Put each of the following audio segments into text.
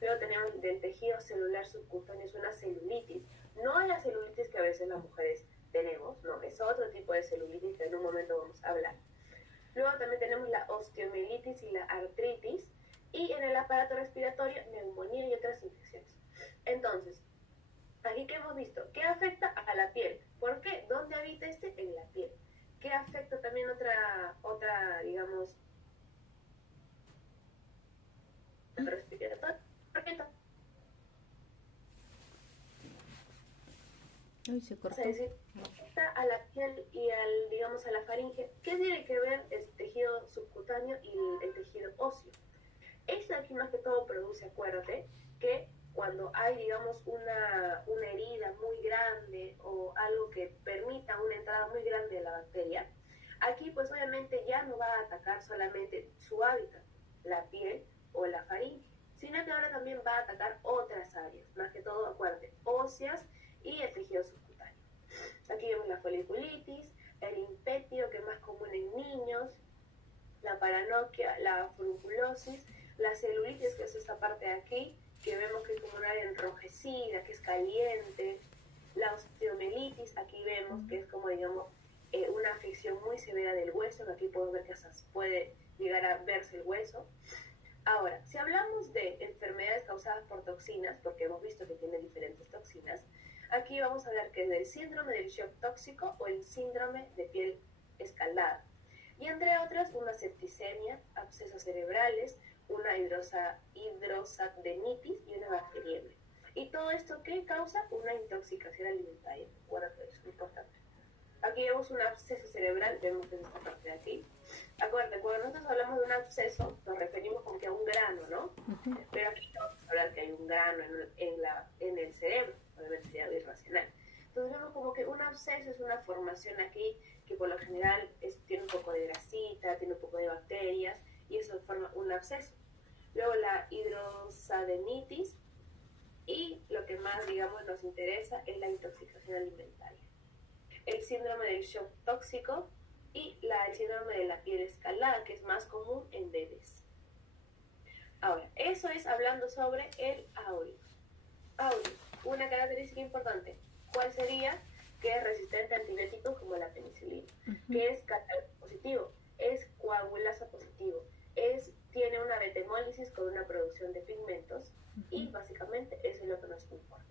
Luego tenemos del tejido celular subcutáneo, es una celulitis. No es la celulitis que a veces las mujeres tenemos, no, es otro tipo de celulitis que en un momento vamos a hablar. Luego también tenemos la osteomielitis y la artritis. Y en el aparato respiratorio, neumonía y otras infecciones. Entonces, aquí que hemos visto, ¿qué afecta a la piel? ¿Por qué? ¿Dónde habita este? En la piel. ¿Qué afecta también otra digamos, respiratoria? Ay, se Vamos a cortó. decir, afecta a la piel y digamos, a la faringe. ¿Qué tiene que ver el tejido subcutáneo y el tejido óseo? Esto aquí más que todo produce, acuérdate, que cuando hay, digamos, una herida muy grande o algo que permita una entrada muy grande de la bacteria, aquí pues obviamente ya no va a atacar solamente su hábitat, la piel o la faringe, sino que ahora también va a atacar otras áreas, más que todo, acuérdate, óseas y el tejido subcutáneo. Aquí vemos la foliculitis, el impetio, que es más común en niños, la paranoquia, la furunculosis, la celulitis, que es esta parte de aquí, que vemos que es como una área enrojecida, que es caliente, la osteomelitis, aquí vemos que es como, digamos, una afección muy severa del hueso, que aquí podemos ver que hasta puede llegar a verse el hueso. Ahora, si hablamos de enfermedades causadas por toxinas, porque hemos visto que tiene diferentes toxinas, aquí vamos a ver que es el síndrome del shock tóxico o el síndrome de piel escaldada. Y entre otras, una septicemia, abscesos cerebrales, una hidrosadenitis y una bacteriemia. ¿Y todo esto qué causa? Una intoxicación alimentaria. Acuérdate de eso, es importante. Aquí vemos un absceso cerebral, vemos que es esta parte de aquí. Acuérdate, cuando nosotros hablamos de un absceso, nos referimos como que a un grano, ¿no? Pero aquí no vamos a hablar que hay un grano en el cerebro, obviamente sería irracional. Entonces vemos como que un absceso es una formación aquí que por lo general tiene un poco de grasita, tiene un poco de bacterias, y eso forma un absceso. Luego la hidrosadenitis, y lo que más, digamos, nos interesa es la intoxicación alimentaria. El síndrome del shock tóxico y el síndrome de la piel escalada, que es más común en bebés. Ahora, eso es hablando sobre el aureus. Aureus, una característica importante, ¿cuál sería? Que es resistente a antibióticos como la penicilina, que es catalasa positivo, es coagulasa positivo, tiene una beta-hemólisis con una producción de pigmentos, y básicamente eso es lo que nos importa.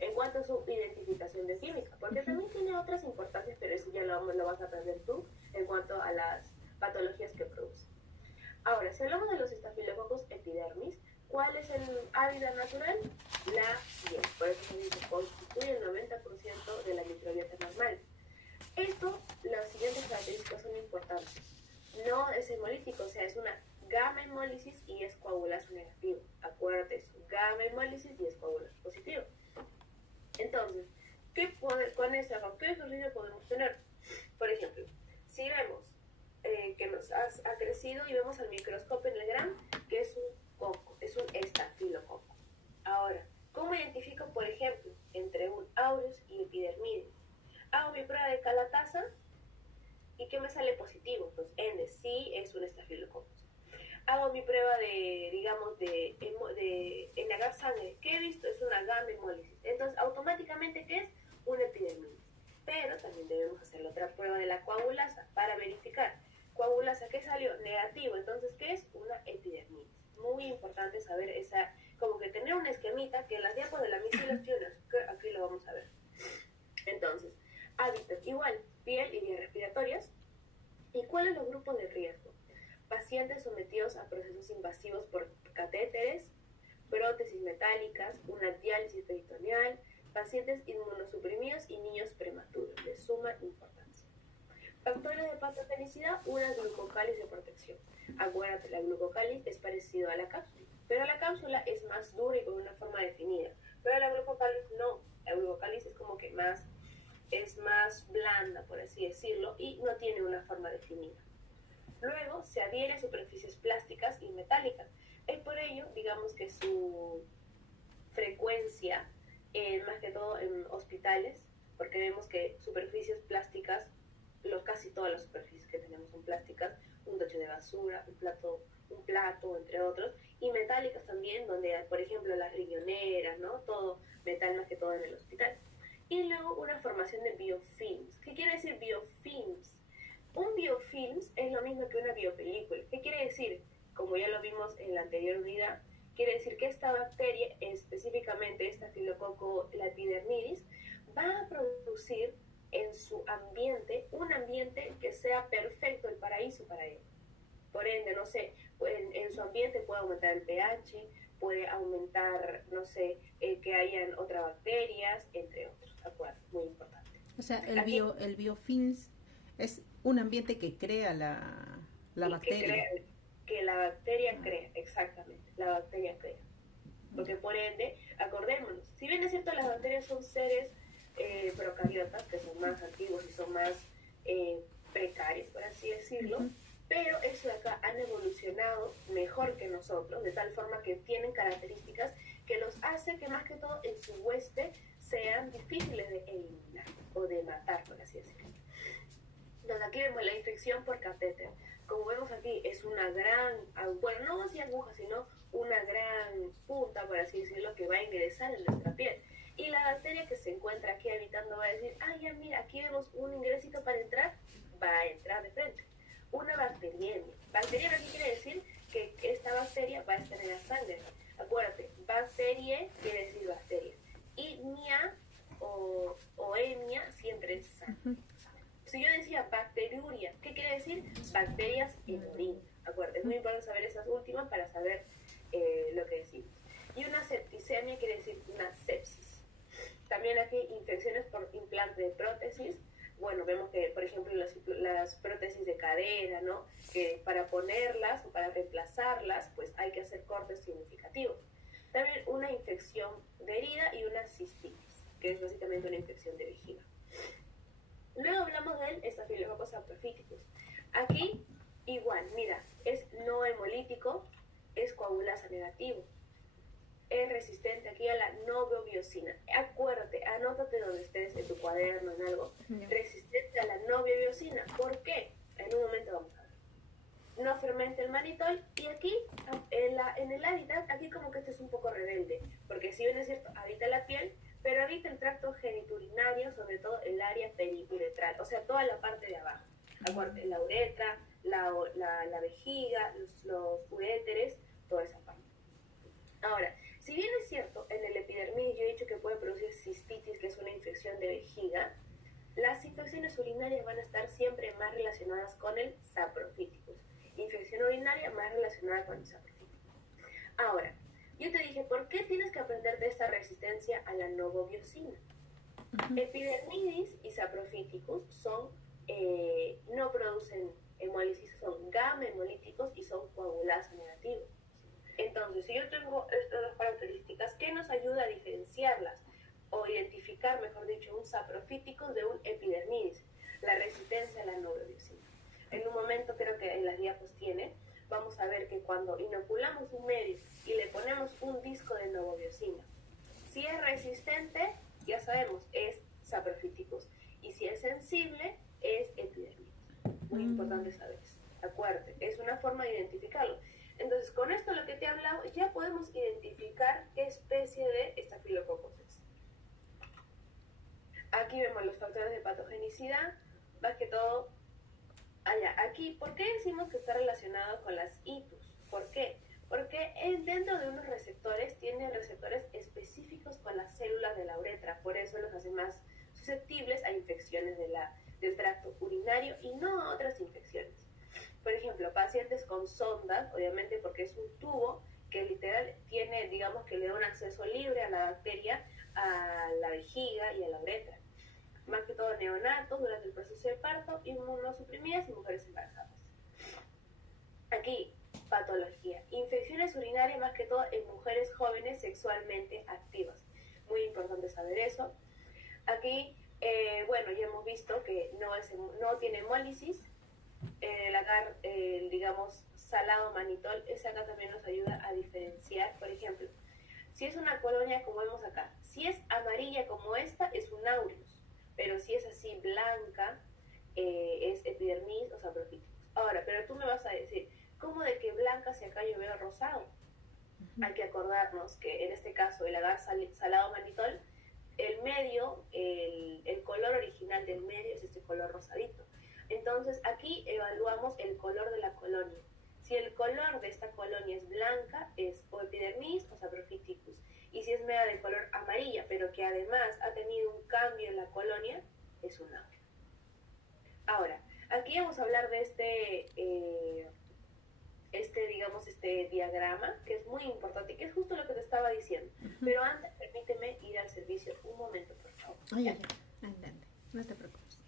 En cuanto a su identificación bioquímica, porque también tiene otras importancias, pero eso ya lo vas a aprender tú en cuanto a las patologías que produce. Ahora, si hablamos de los estafilococos epidermis, ¿cuál es el hábitat natural? La piel. Por eso se dice, constituye el 90% de la microbiota normal. Las siguientes características son importantes. No es hemolítico, o sea, es una gamma hemólisis y es coagulaso negativo. Acuérdate eso, gamma hemólisis y es coagulaso positivo. Entonces, ¿qué ejercicio podemos tener? Por ejemplo, si vemos que nos ha crecido y vemos al microscopio en el gran, que es un coco, es un estafilococo. Ahora, ¿cómo identifico, por ejemplo, entre un aureus y epidermides? Hago mi prueba de calatasa y ¿qué me sale positivo? Pues N, sí es un estafilococo. Hago mi prueba de enagar sangre. ¿Qué he visto? Es una gamma hemólisis. Entonces, automáticamente, ¿qué es? Una epidermitis. Pero también debemos hacer la otra prueba de la coagulasa para verificar. Coagulasa, ¿qué salió? Negativo. Entonces, ¿qué es? Una epidermitis. Muy importante saber como que tener una esquemita que en las diapos de la misilaciones, aquí lo vamos a ver. Entonces, hábitat igual, piel y vías respiratorias. ¿Y cuáles son los grupos de riesgo? Pacientes sometidos a procesos invasivos por catéteres, prótesis metálicas, una diálisis peritoneal, pacientes inmunosuprimidos y niños prematuros, de suma importancia. Factores de patogenicidad, una glucocáliz de protección. Acuérdate, la glucocáliz es parecido a la cápsula, pero la cápsula es más dura y con una forma definida, pero la glucocáliz no. La glucocáliz es como que es más blanda, por así decirlo, y no tiene una forma definida. Luego se adhiere a superficies plásticas y metálicas. Es por ello, digamos que su frecuencia, más que todo en hospitales, porque vemos que superficies plásticas, casi todas las superficies que tenemos son plásticas, un tacho de basura, un plato un plato, entre otros, y metálicas también, donde, por ejemplo, las riñoneras, ¿no? Todo metal más que todo en el hospital. Y luego una formación de biofilms. ¿Qué quiere decir biofilms? Un biofilms es lo mismo que una biopelícula. ¿Qué quiere decir? Como ya lo vimos en la anterior unidad, quiere decir que esta bacteria, específicamente esta Staphylococcus la epidermidis, va a producir en su ambiente un ambiente que sea perfecto, el paraíso para él. Por ende, no sé, en su ambiente puede aumentar el pH, puede aumentar, no sé, que hayan otras bacterias, entre otros, ¿de acuerdo? Muy importante. O sea, Aquí, el biofilms es un ambiente que crea la y bacteria. que la bacteria crea, exactamente, la bacteria crea. Porque por ende, acordémonos, si bien es cierto las bacterias son seres procariotas, que son más antiguos y son más precarios, por así decirlo, pero eso de acá han evolucionado mejor que nosotros, de tal forma que tienen características que los hace que más que todo en su huésped sean difíciles de eliminar o de matar, por así decirlo. Entonces aquí vemos la infección por catéter. Como vemos aquí, es una gran, bueno, no así aguja, sino una gran punta, por así decirlo, que va a ingresar en nuestra piel. Y la bacteria que se encuentra aquí habitando va a decir, ah, ya mira, aquí vemos un ingresito para entrar, va a entrar de frente. Una bacteriemia. Bacteriemia, ¿qué quiere decir? Que esta bacteria va a estar en la sangre. Acuérdate, bacteria quiere decir bacteria. Y mia o emia siempre es sangre. Si yo decía bacteriuria, ¿qué quiere decir? Bacterias en orina. Acuérdate, es muy importante saber esas últimas para saber lo que decimos. Y una septicemia quiere decir una sepsis. También aquí infecciones por implante de prótesis. Bueno, vemos que, por ejemplo, las prótesis de cadera, ¿no? Que para ponerlas o para reemplazarlas, pues hay que hacer cortes significativos. También una infección de herida y una cistitis, que es básicamente una infección de vejiga. Luego hablamos del Staphylococcus saprophyticus. Aquí, igual, mira, es no hemolítico, es coagulasa negativo, es resistente aquí a la novobiosina. Acuérdate, anótate donde estés, en tu cuaderno, en algo, resistente a la novobiosina. ¿Por qué? En un momento vamos a ver. No fermenta el manitol, y aquí, en el hábitat, aquí como que este es un poco rebelde, porque si bien es cierto, habita la piel, pero habita el tracto genitourinario, sobre todo el área periuretral, o sea, toda la parte de abajo. Acuérdate, la uretra, la vejiga, los uréteres, toda esa parte. Ahora, si bien es cierto, en el epidermidis yo he dicho que puede producir cistitis, que es una infección de vejiga, las infecciones urinarias van a estar siempre más relacionadas con el saprophyticus. Infección urinaria más relacionada con el saprophyticus. Ahora, yo te dije, ¿por qué tienes que aprender de esta resistencia a la novobiosina? Epidermidis y saprophyticus no producen hemólisis, son gamma hemolíticos y son coagulasa negativos. Entonces, si yo tengo estas dos características, ¿qué nos ayuda a diferenciarlas? O identificar, mejor dicho, un saprophyticus de un epidermidis, la resistencia a la novobiosina. En un momento, creo que en las diapos tiene, vamos a ver que cuando inoculamos un medio y le ponemos un disco de novobiosina, si es resistente, ya sabemos, es saprophyticus, y si es sensible, es epidermidis. Muy importante saber eso. Acuérdate, es una forma de identificarlo. Entonces, con esto lo que te he hablado, ya podemos identificar qué especie de Staphylococcus es. Aquí vemos los factores de patogenicidad, más que todo, aquí, ¿por qué decimos que está relacionado con las ITUS? ¿Por qué? Porque dentro de unos receptores tienen receptores específicos con las células de la uretra, por eso los hace más susceptibles a infecciones del tracto urinario y no a otras infecciones. Por ejemplo, pacientes con sondas, obviamente porque es un tubo que literal tiene, digamos que le da un acceso libre a la bacteria, a la vejiga y a la uretra. Más que todo neonatos durante el proceso de parto, inmunosuprimidas y mujeres embarazadas. Aquí, patología. Infecciones urinarias más que todo en mujeres jóvenes sexualmente activas. Muy importante saber eso. Aquí, bueno, ya hemos visto que no tiene hemólisis. El agar, digamos, salado manitol, ese acá también nos ayuda a diferenciar, por ejemplo, si es una colonia como vemos acá, si es amarilla como esta, es un aureus, pero si es así blanca, es epidermis o saprophyticus. Ahora, pero tú me vas a decir, ¿Cómo de que blanca si acá yo veo rosado? Hay que acordarnos que en este caso el agar salado mannitol, el medio, el color original del medio es este color rosadito. Entonces aquí evaluamos el color de la colonia. Si el color de esta colonia es blanca, es o epidermis o saprophyticus. Y si es media de color amarilla, pero que además ha tenido un cambio en la colonia, es un áureo. Ahora, aquí vamos a hablar de digamos, este diagrama, que es muy importante, que es justo lo que te estaba diciendo. Pero antes, permíteme ir al servicio un momento, por favor. Ay, ay, ay, adelante, no te preocupes.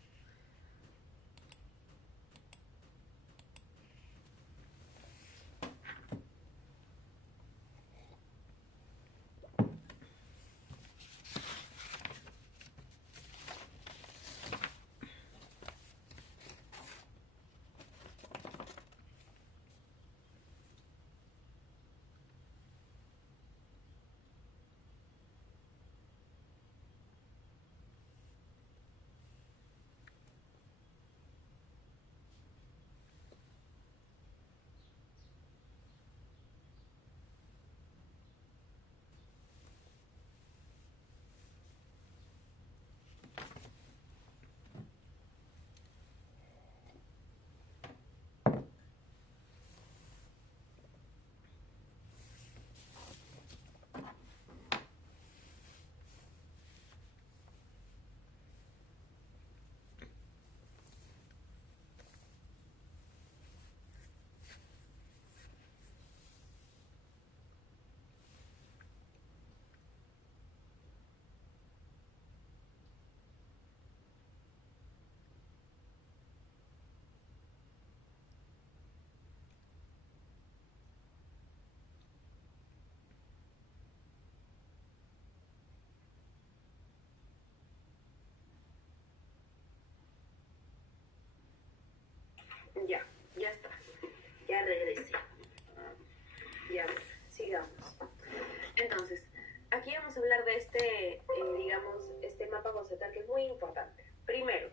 Ya está. Ya regresé. Ya, sigamos. Entonces, aquí vamos a hablar de digamos, este mapa conceptual que es muy importante. Primero,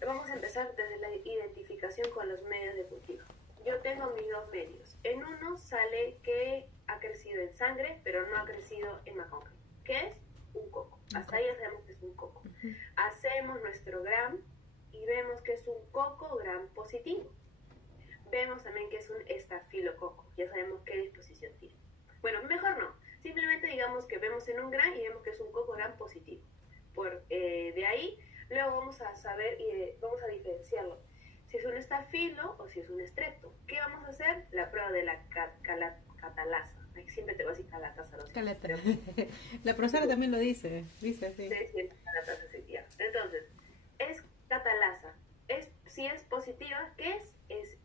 vamos a empezar desde la identificación con los medios de cultivo. Yo tengo mis dos medios. En uno sale que ha crecido en sangre, pero no ha crecido en macón. ¿Qué es? Un coco. Hasta ahí ya sabemos que es un coco. Hacemos nuestro gram y vemos que es un coco gram positivo. Vemos también que es un estafilococo. Ya sabemos qué disposición tiene. Bueno, mejor no. Simplemente digamos que vemos en un gram y vemos que es un coco gram positivo. De ahí, luego vamos a saber y vamos a diferenciarlo. Si es un estafilo o si es un estrepto. ¿Qué vamos a hacer? La prueba de la catalasa. Siempre te voy a decir calatasa. La profesora también lo dice así. Sí, calatasa, sí, ya. Entonces, es catalasa. Si es positiva, ¿qué es? Es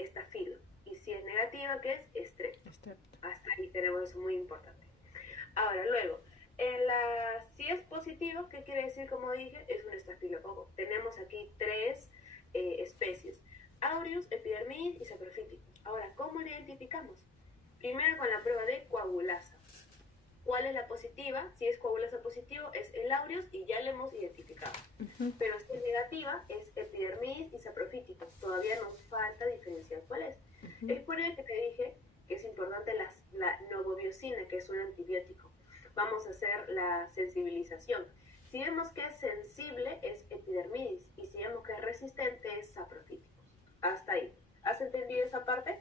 estafilo. Y si es negativa, ¿qué es? Estrepto. Hasta ahí tenemos eso muy importante. Ahora, luego, si es positivo, ¿qué quiere decir? Como dije, es un estafilococo. Tenemos aquí tres especies: aureus, epidermis y saprophyticus. Ahora, ¿cómo lo identificamos? Primero con la prueba de coagulasa. ¿Cuál es la positiva? Si es coagulasa positivo, es el aureus y ya lo hemos identificado. Pero si es negativa, es epidermis y saprophyticus. Todavía nos falta diferenciar cuál es. Es por ello que te dije que es importante la novobiosina, que es un antibiótico. Vamos a hacer la sensibilización. Si vemos que es sensible, es epidermidis. Y si vemos que es resistente, es saprophyticus. Hasta ahí. ¿Has entendido esa parte?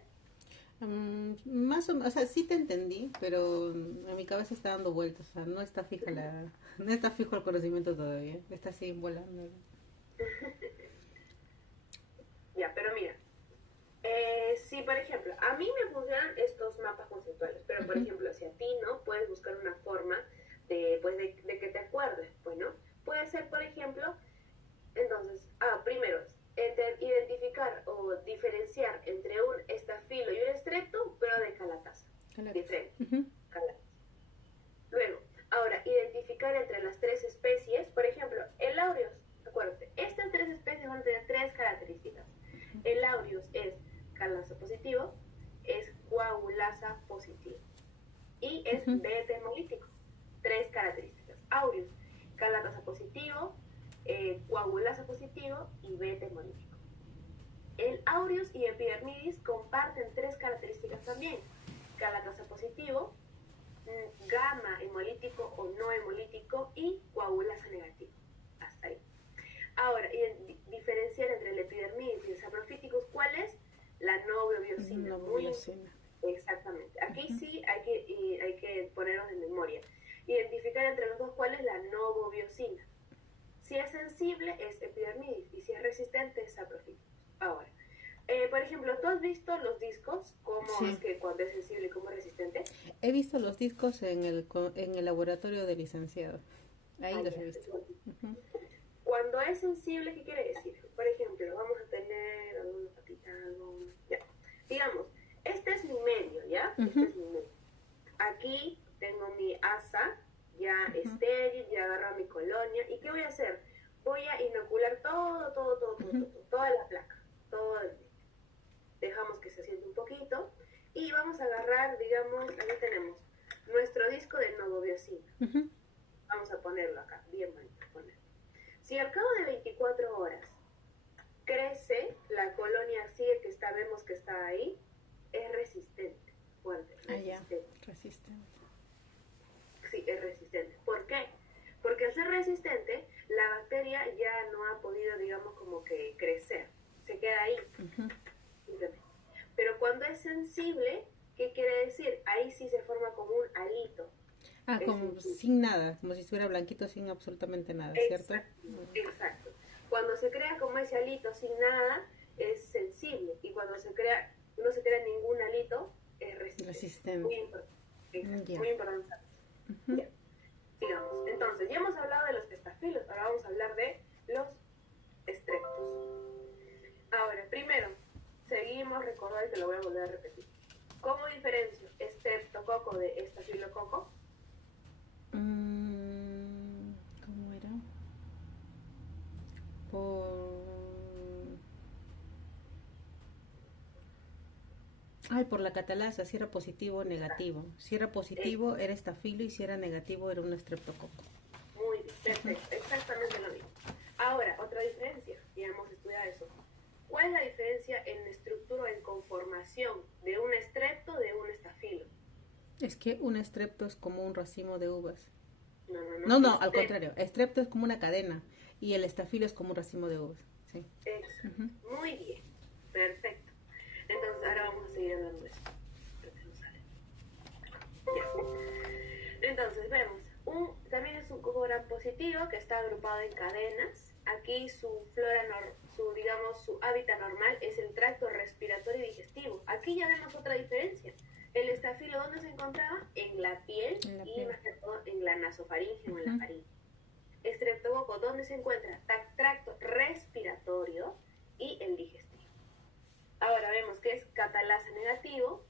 Más o sea, sí te entendí, pero a mi cabeza está dando vueltas. O sea, no está fija no está fijo el conocimiento todavía. Está así volando. Ya, pero mira. Si, por ejemplo, a mí me funcionan estos mapas conceptuales, pero, por ejemplo, si a ti no, puedes buscar una forma de que te acuerdes, pues, ¿no? Puede ser, por ejemplo, entonces, primero, identificar o diferenciar entre un estafilo y un estrepto, pero de calatasa. Diferente. Calatasa. Luego, ahora, identificar entre las tres especies, por ejemplo, el aureus, acuérdate, estas tres especies van a tener tres características. El aureus es calatasa positivo, es coagulasa positivo y es beta hemolítico. Tres características: aureus, calatasa positivo, coagulasa positivo y beta hemolítico. El aureus y epidermidis comparten tres características también: galatasa positivo, gamma hemolítico o no hemolítico y coagulasa negativo. Hasta ahí. Ahora, diferenciar entre el epidermidis y el saprofíticos, ¿cuál es? La novobiosina. Exactamente. Aquí sí hay que ponernos en memoria. Identificar entre los dos cuál es la novobiosina. Si es sensible es epidermidis y si es resistente es saprofíticos. Ahora, por ejemplo, ¿tú has visto los discos? ¿Cómo es que cuando es sensible y cómo es resistente? He visto los discos en el laboratorio de licenciado. Ahí los he visto. Cuando es sensible, ¿qué quiere decir? Por ejemplo, vamos a tener alguna patita, algo... Ya. Digamos, este es mi medio, ¿ya? Este es mi medio. Aquí tengo mi asa ya estéril, ya agarro mi colonia. ¿Y qué voy a hacer? Voy a inocular toda la placa, todo el medio. Dejamos que se siente un poquito y vamos a agarrar, digamos, aquí tenemos nuestro disco de novobiosina. Vamos a ponerlo acá, bien bonito. Si al cabo de 24 horas crece, la colonia sigue que vemos que está ahí, es resistente, fuerte, resistente. Resistente. Sí, es resistente. ¿Por qué? Porque al ser resistente, la bacteria ya no ha podido, digamos, como que crecer, se queda ahí. Pero cuando es sensible, ¿qué quiere decir? Ahí sí se forma como un halito. Como sin nada, como si estuviera blanquito sin absolutamente nada, ¿cierto? Exacto. Cuando se crea como ese halito sin nada, es sensible. Y cuando no se crea ningún halito, es resistente. Muy importante. Muy importante. Ya. Sigamos. Entonces, ya hemos hablado de los estafilos, ahora vamos a hablar de los estreptos. Ahora, primero, seguimos, recordad que lo voy a volver a repetir. ¿Cómo diferencio estreptococo de estafilococo? ¿Cómo era? Por la catalasa, si era positivo o negativo. Si era positivo era estafilo y si era negativo era un estreptococo. Muy bien, perfecto, exactamente lo mismo. Ahora, otra diferencia, ya hemos estudiado eso. ¿Cuál es la diferencia en estructura o en conformación de un estrepto de un estafilo? Es que un estrepto es como un racimo de uvas. No, al contrario. Estrepto es como una cadena y el estafilo es como un racimo de uvas. Sí. Exacto. Muy bien. Perfecto. Entonces, ahora vamos a seguir hablando de eso. Entonces, vemos. También es un coco gran positivo que está agrupado en cadenas. Aquí su hábitat normal es el tracto respiratorio y digestivo. Aquí ya vemos otra diferencia. El estafilo, ¿dónde se encontraba? En la piel y más que todo en la nasofaringe o en la faringe. Estreptococo, ¿dónde se encuentra? Tracto respiratorio y el digestivo. Ahora vemos que es catalasa negativo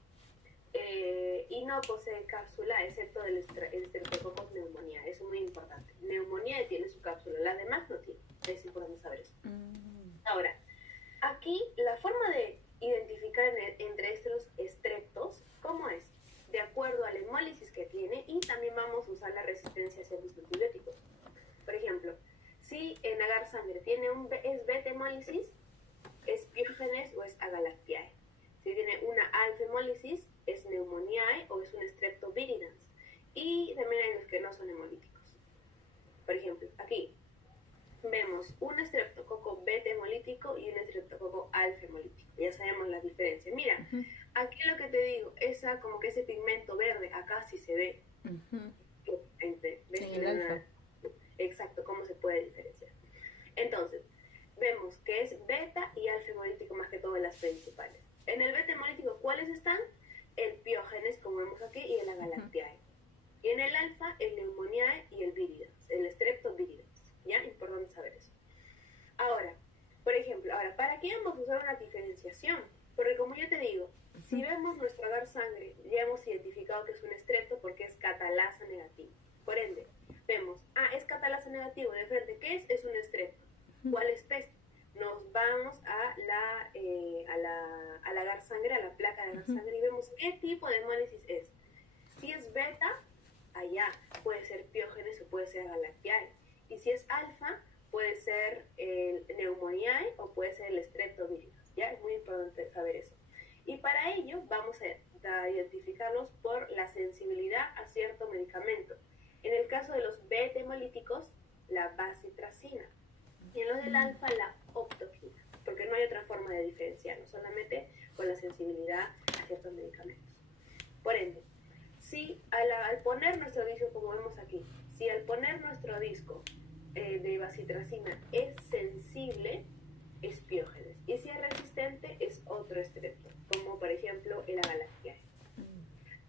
y no posee cápsula, excepto el Streptococcus pneumoniae. Eso es muy importante. Pneumoniae tiene su cápsula, las demás no tienen. Es importante saber eso. Ahora, aquí la forma de identificar entre estos estreptos, ¿cómo es? De acuerdo a la hemólisis que tiene, y también vamos a usar la resistencia hacia los antibióticos. Por ejemplo, si en agar sangre es beta hemólisis, es Piógenes o es Agalactiae. Si tiene una alfa hemólisis, es Pneumoniae o es un Streptoviridans. Y también hay los que no son hemolíticos. Por ejemplo, aquí vemos un estreptococo beta hemolítico y un estreptococo alfa hemolítico. Ya sabemos la diferencia. Mira, aquí lo que te digo, como que ese pigmento verde, acá sí se ve. Exacto, cómo se puede diferenciar. Entonces, vemos que es beta y alfa hemolítico más que todo en las principales. En el beta hemolítico, ¿cuáles están? El Piógenes, como vemos aquí, y el Agalactiae. Y en el alfa, el Pneumoniae y el Viridans, el Streptoviridans. ¿Ya? Importante saber eso. Ahora, por ejemplo, ¿para qué vamos a usar una diferenciación? Porque como yo te digo, si vemos nuestro agar sangre, ya hemos identificado que es un estrepto porque es catalasa negativo. Por ende, vemos, es catalasa negativo, de frente, ¿qué es? Es un estrepto. ¿Cuál especie? Nos vamos a la agar sangre, a la placa de agar sangre, y vemos qué tipo de hemólisis es. Si es beta, allá puede ser Piógenes o puede ser Agalactiae. Y si es alfa, puede ser el Pneumoniae o puede ser el Streptoviridans. ¿ya? Es muy importante saber eso. Y para ello vamos a identificarlos por la sensibilidad a cierto medicamento. En el caso de los beta-hemolíticos, la bacitracina. Y en los del alfa, la optoquina. Porque no hay otra forma de diferenciarlo, solamente con la sensibilidad a ciertos medicamentos. Por ende, si al poner nuestro disco, como vemos aquí, si al poner nuestro disco de bacitracina es sensible, es Piógenes. Y si es resistente, es otro estrepto, como por ejemplo el agalactiae.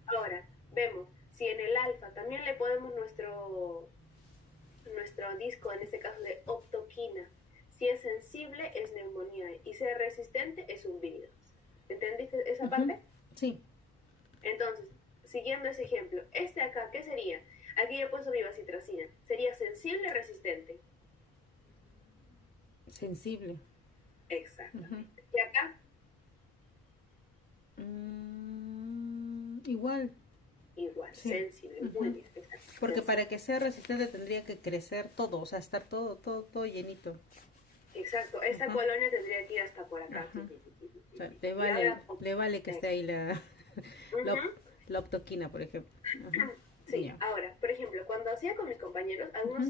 Ahora, vemos, si en el alfa también le ponemos nuestro disco, en este caso de optoquina, si es sensible es neumonía y si es resistente es un virus. ¿Entendiste esa parte? Sí. Entonces, siguiendo ese ejemplo, este acá, ¿qué sería? Aquí he puesto mi bacitracina. ¿Sería sensible o resistente? Sensible. Exactamente. ¿Y acá? Igual. Igual, sí. Sensible, muy bien. Exacto. Porque sensible. para que sea resistente tendría que crecer todo, o sea, estar todo llenito. Exacto, esta colonia tendría que ir hasta por acá. O sea, le vale que esté ahí la optoquina, por ejemplo. Sí, yeah. Ahora, por ejemplo, cuando hacía con mis compañeros, algunos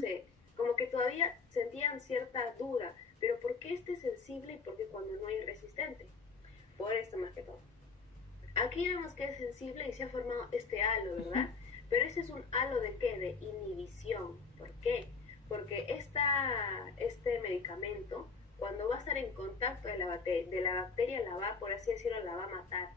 como que todavía sentían cierta duda, pero ¿por qué este es sensible y por qué cuando no hay resistente? Por esto más que todo. Aquí vemos que es sensible y se ha formado este halo, ¿verdad? Pero este es un halo de ¿qué? De inhibición. ¿Por qué? Porque este medicamento, cuando va a estar en contacto de la bacteria, la va, por así decirlo, la va a matar.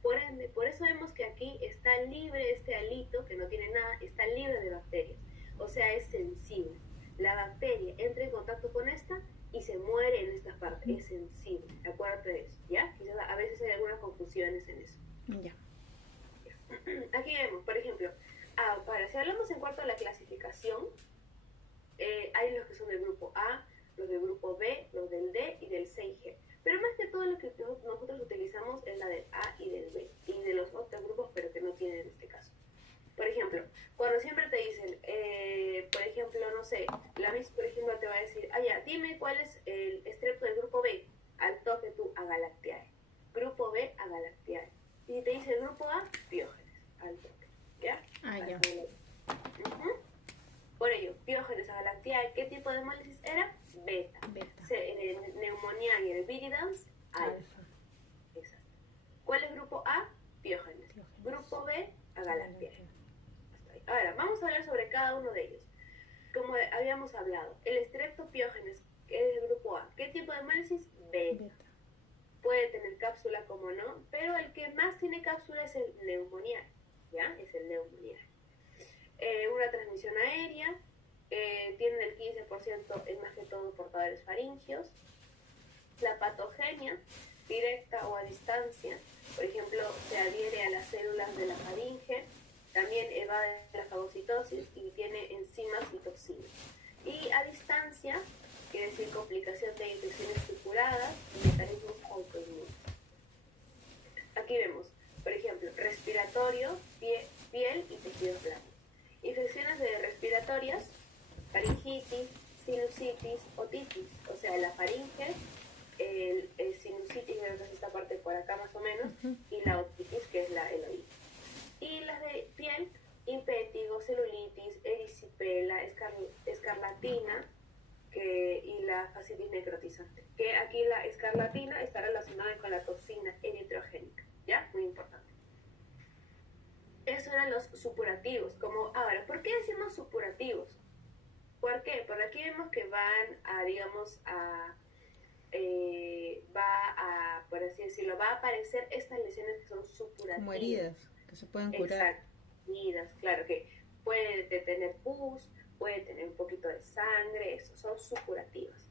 Por ende, por eso vemos que aquí está libre este halito, que no tiene nada, está libre de bacterias. O sea, es sensible. La bacteria entra en contacto con esta y se muere en esta parte. Es sensible. Acuérdate de eso, ¿ya? Quizás a veces hay algunas confusiones en eso. Ya. Aquí vemos, por ejemplo, para si hablamos en cuanto a la clasificación, hay los que son del grupo A, los del grupo B, los del D y del C y G. Pero más que todo lo que nosotros utilizamos es la del A y del B, y de los otros grupos, pero que no tienen en este caso. Por ejemplo, cuando siempre te dicen, por ejemplo, no sé, la Miss, por ejemplo, te va a decir, ya, dime cuál es el estrepto del grupo B. Al toque tú, Agalactiae. Grupo B, Agalactiae. Y si te dice el grupo A, Piógenes, al toque. ¿Ya? Ya. Por ello, Piógenes, Agalactiae, ¿qué tipo de hemálisis era? Beta. Neumonía y el viridans, alfa. Exacto. ¿Cuál es grupo A? Piógenes. Grupo B, Agalactiae. Ahora, vamos a hablar sobre cada uno de ellos. Como habíamos hablado, el estreptopiógenes, que es el grupo A. ¿Qué tipo de hemálisis? Beta. Puede tener cápsula, como no, pero el que más tiene cápsula es el neumonial, ¿ya? Es el neumonial. Una transmisión aérea, tienen el 15%, es más que todo portadores faringios. La patogenia, directa o a distancia, por ejemplo, se adhiere a las células de la faringe, también evade la fagocitosis y tiene enzimas y toxinas. Y a distancia, quiere decir complicación de infecciones supuradas y mecanismos autoinmunes. Aquí vemos, por ejemplo, respiratorio, piel y tejidos blandos. Infecciones respiratorias, faringitis, sinusitis, otitis, o sea, la faringe, el sinusitis, creo que es esta parte por acá más o menos, y la otitis, que es el oído. Y las de piel, impétigo, celulitis, erisipela, escarlatina y la fascitis necrotizante. Que aquí la escarlatina está relacionada con la toxina eritrogénica, ¿ya? Muy importante. Esos eran los supurativos. Ahora, ¿por qué decimos supurativos? ¿Por qué? Porque aquí vemos que van a, digamos, por así decirlo, va a aparecer estas lesiones que son supurativas. Como heridas, que se pueden curar. Exacto, heridas, claro, que puede tener pus, puede tener un poquito de sangre, eso, son supurativas.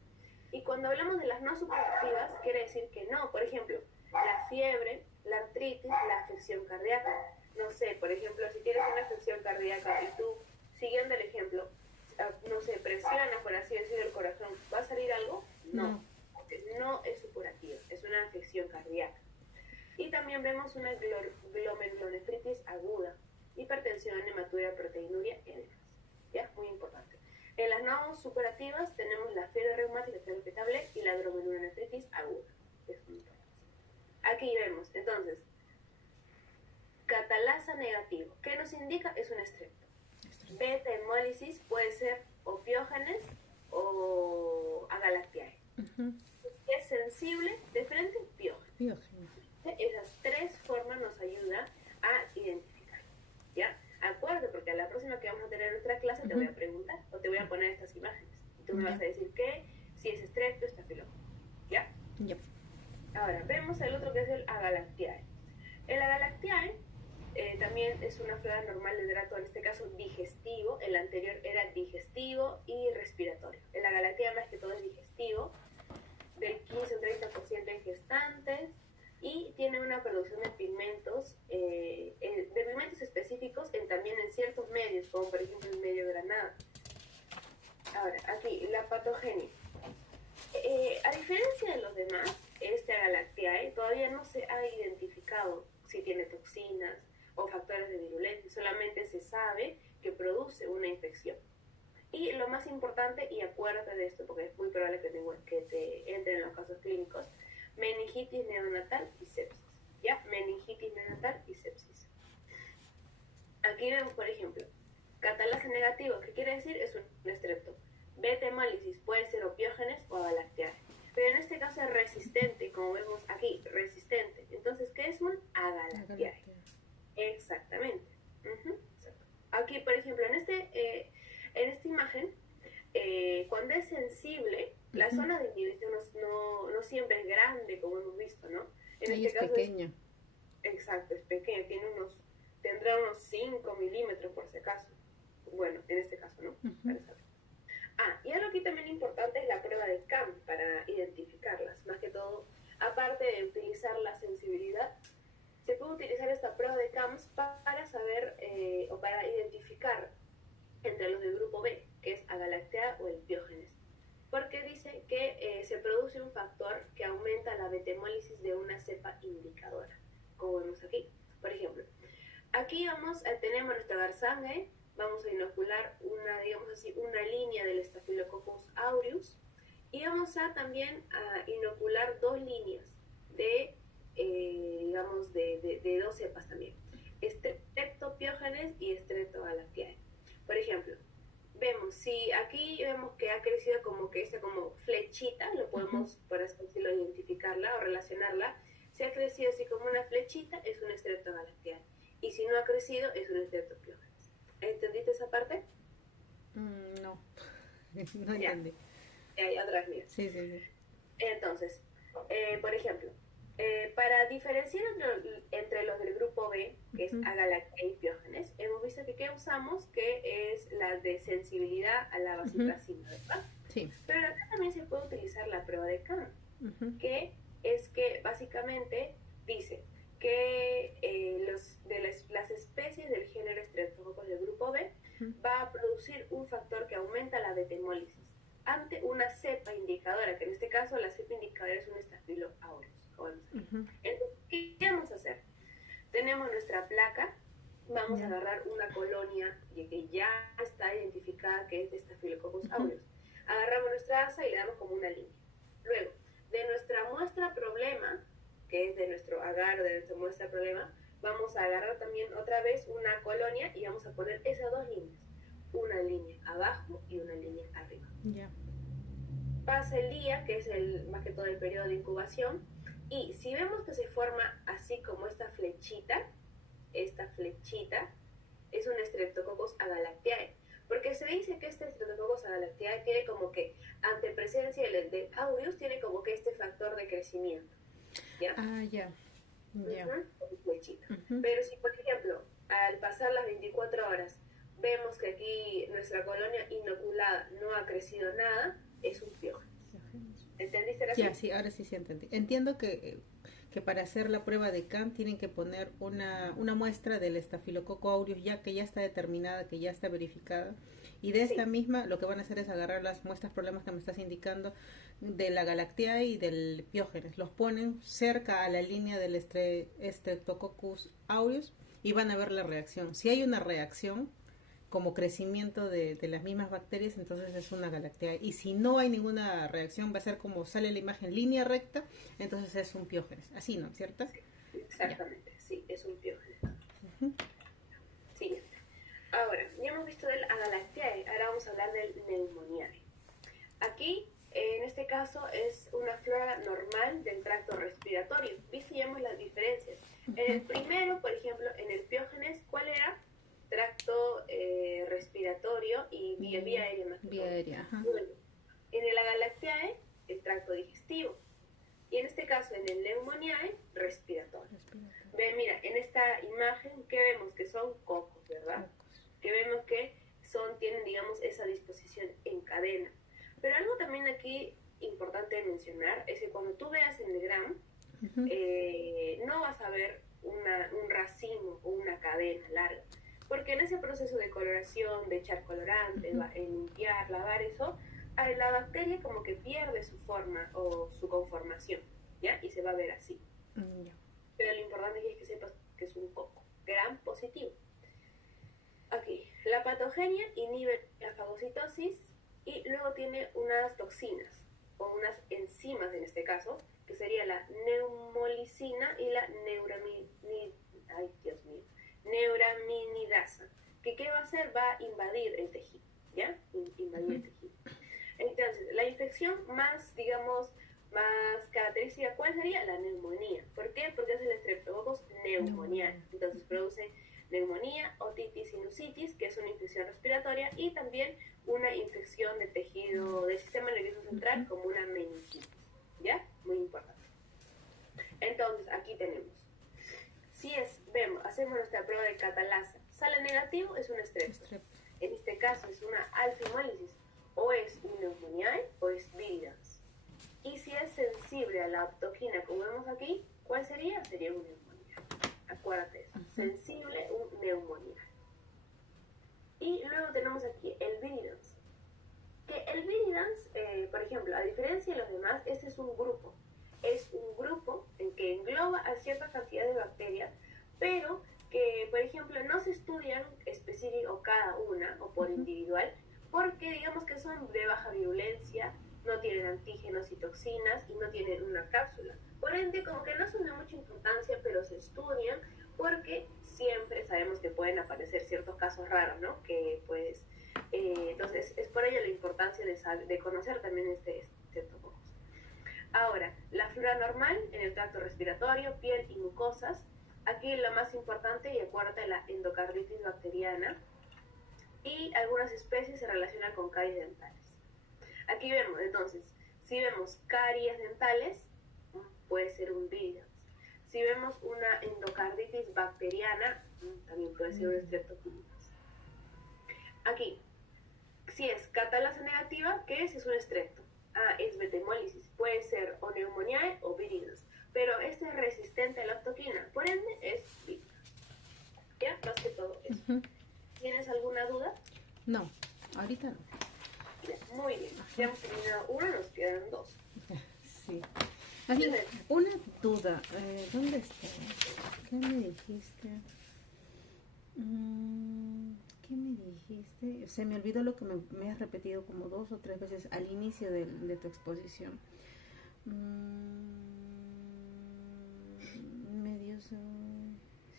Y cuando hablamos de las no supurativas, quiere decir que no. Por ejemplo, la fiebre, la artritis, la afección cardíaca. No sé, por ejemplo, si tienes una afección cardíaca y tú, siguiendo el ejemplo, no sé, presionas, por así decirlo, el corazón, ¿va a salir algo? No. No es supurativa, es una afección cardíaca. Y también vemos una glomerulonefritis aguda, hipertensión, hematuria, proteinuria y edemas. ¿Ya? Muy importante. En las no supurativas tenemos la fiebre reumática, fiebre irritable y la glomerulonefritis aguda. Es muy importante. aquí vemos, entonces, catalasa negativo. ¿Qué nos indica? Es un estrepto. Beta hemólisis puede ser o Piógenes o Agalactiae. Es sensible de frente, Piógenes. Esas tres formas nos ayudan a identificar. ¿Ya? Acuérdate, porque a la próxima que vamos a tener en nuestra clase te voy a preguntar o te voy a poner estas imágenes. Y tú me vas a decir que si es estrepto, estafilococo. ¿Ya? Ahora, vemos el otro que es el Agalactiae. El Agalactiae también es una flora normal de hidrato, en este caso digestivo. El anterior era digestivo y respiratorio. El Agalactiae más que todo es digestivo, del 15 al 30% en gestantes, y tiene una producción de pigmentos específicos también en ciertos medios, como por ejemplo el medio granada. Ahora, aquí, la patogenia. A diferencia de los demás, este Agalactiae todavía no se ha identificado si tiene toxinas o factores de virulencia, solamente se sabe que produce una infección. Y lo más importante, y acuérdate de esto porque es muy probable que te entren en los casos clínicos, meningitis neonatal y sepsis. ¿Ya? Meningitis neonatal y sepsis. Aquí vemos, por ejemplo, catalasa negativo, ¿qué quiere decir? Es un estrepto. Beta hemólisis puede ser o Piógenes o Agalactiae. Pero en este caso es resistente, como vemos aquí, resistente. Entonces, ¿qué es un Agalactiae? Exactamente. Exacto. Aquí, por ejemplo, en esta imagen, cuando es sensible, la zona de inhibición no siempre es grande, como hemos visto, ¿no? En ahí este es caso pequeño. Exacto, es pequeño, tendrá unos 5 milímetros por si acaso. Bueno, en este caso, ¿no? Para saber. Y algo aquí también importante es la prueba de CAM para identificarlas. Más que todo, aparte de utilizar la sensibilidad, se puede utilizar esta prueba de CAMS para saber o para identificar entre los del grupo B, que es Agalactiae o el Piógenes. Porque dice que se produce un factor que aumenta la beta-hemólisis de una cepa indicadora, como vemos aquí. Por ejemplo, aquí tenemos nuestra garzangue. Vamos a inocular una línea del Staphylococcus aureus y vamos a también inocular 2 líneas de dos cepas también, Streptopiógenes y Streptogalactiae. Por ejemplo, aquí vemos que ha crecido como que esta como flechita, lo podemos, por así decirlo, identificarla o relacionarla. Si ha crecido así como una flechita, es un Streptogalactiae. Y si no ha crecido, es un Streptopiógenes. ¿Entendiste esa parte? No, no entendí. Hay otras mías. Sí. Entonces, por ejemplo, para diferenciar entre los del grupo B, que es Agalactiae y Piógenes, hemos visto que ¿qué usamos? Que es la de sensibilidad a la vasopresina, ¿verdad? Sí. Pero acá también se puede utilizar la prueba de CAM, que es que básicamente dice que las especies del género Streptococcus del grupo B va a producir un factor que aumenta la beta-hemólisis ante una cepa indicadora, que en este caso la cepa indicadora es un Staphylo aureus. Entonces, ¿qué vamos a hacer? Tenemos nuestra placa, vamos a agarrar una colonia que ya está identificada que es de Staphylococcus aureus. Agarramos nuestra asa y le damos como una línea. Luego, de nuestra muestra problema, que es de nuestro agar, de nuestra muestra problema, vamos a agarrar también otra vez una colonia y vamos a poner esas 2 líneas. Una línea abajo y una línea arriba. Pasa el día, que es más que todo el periodo de incubación, y si vemos que se forma así como esta flechita es un Streptococcus agalactiae. Porque se dice que este Streptococcus agalactiae tiene como que, ante presencia de aureus, tiene como que este factor de crecimiento. ¿Ya? Flechita. Pero si, por ejemplo, al pasar las 24 horas, vemos que aquí nuestra colonia inoculada no ha crecido nada, es un Piógenes. ¿Entendiste la Ya, sí, ahora sí entendí. Entiendo que para hacer la prueba de CAM tienen que poner una muestra del Staphylococcus aureus que ya está determinada, que ya está verificada. Y de esta misma lo que van a hacer es agarrar las muestras problemas que me estás indicando de la Agalactiae y del Piógenes. Los ponen cerca a la línea del Streptococcus aureus y van a ver la reacción. Si hay una reacción, como crecimiento de las mismas bacterias, entonces es una galactea. Y si no hay ninguna reacción, va a ser como sale la imagen línea recta, entonces es un piógenes. Así, ¿no? ¿Cierto? Sí, exactamente, ya. Sí, es un piógenes. Uh-huh. Siguiente. Ahora, ya hemos visto del Agalactiae, ahora vamos a hablar del Pneumoniae. Aquí, en este caso, es una flora normal del tracto respiratorio. ¿Viste? Ya vemos las diferencias. En el primero, por ejemplo, en el piógenes, ¿cuál era? Tracto respiratorio y vía aérea más que vía todo. aérea, ajá. Bueno, en el Agalactiae, el tracto digestivo. Y en este caso, en el Pneumoniae, respiratorio. Ve, mira, en esta imagen, ¿qué vemos? Que son cocos, ¿verdad? Que vemos que tienen, digamos, esa disposición en cadena. Pero algo también aquí importante mencionar es que cuando tú veas en el GRAM, no vas a ver un racimo o una cadena larga. Porque en ese proceso de coloración, de echar colorante, limpiar, lavar eso, la bacteria como que pierde su forma o su conformación, ¿ya? Y se va a ver así. Pero lo importante es que sepas que es un coco, gram positivo. Aquí, la patogenia inhibe la fagocitosis y luego tiene unas toxinas o unas enzimas en este caso, que sería la neumolicina y la neuraminidasa, que ¿qué va a hacer? Va a invadir el tejido, ¿ya? Invadir el tejido. Entonces, la infección más, digamos, más característica, ¿cuál sería? La neumonía. ¿Por qué? Porque es el Streptococcus pneumoniae. Entonces produce neumonía, otitis, sinusitis, que es una infección respiratoria, y también una infección de tejido del sistema nervioso central, como una meningitis. ¿Ya? Muy importante. Entonces, aquí tenemos. Si hacemos nuestra prueba de catalasa, sale negativo, es un estrepto. En este caso es una alfa-hemólisis, o es un Pneumoniae o es Viridans. Y si es sensible a la aptoquina, como vemos aquí, ¿cuál sería? Sería un neumonía. Acuérdate eso. Sensible, un neumonía. Y luego tenemos aquí el Viridans. Que el Viridans, por ejemplo, a diferencia de los demás, este es un grupo. Es un grupo en que engloba a cierta cantidad de bacterias, pero que, por ejemplo, no se estudian específico cada una o por individual, porque digamos que son de baja virulencia, no tienen antígenos y toxinas y no tienen una cápsula. Por ende, como que no son de mucha importancia, pero se estudian porque siempre sabemos que pueden aparecer ciertos casos raros, ¿no? Que pues, entonces es por ello la importancia de conocer también este Streptococcus. Ahora, la flora normal en el tracto respiratorio, piel y mucosas. Aquí lo más importante, y acuérdate, la endocarditis bacteriana, y algunas especies se relacionan con caries dentales. Aquí vemos, entonces, si vemos caries dentales, puede ser un Viridans. Si vemos una endocarditis bacteriana, también puede ser un Streptococcus. Aquí, si es catalasa negativa, ¿qué es? Es un estrepto. Es beta-hemólisis. Puede ser o Pneumoniae o Viridans. Pero este es resistente a la aptoquina, por ende es Viridans. ¿Ya? Más que todo eso. ¿Tienes alguna duda? No, ahorita no. Ya, muy bien. Ya hemos terminado una, nos quedan dos. Sí. Así, una duda. ¿Dónde está? ¿Qué me dijiste? ¿Qué me dijiste? Se me olvidó lo que me has repetido como 2 o 3 veces al inicio de tu exposición.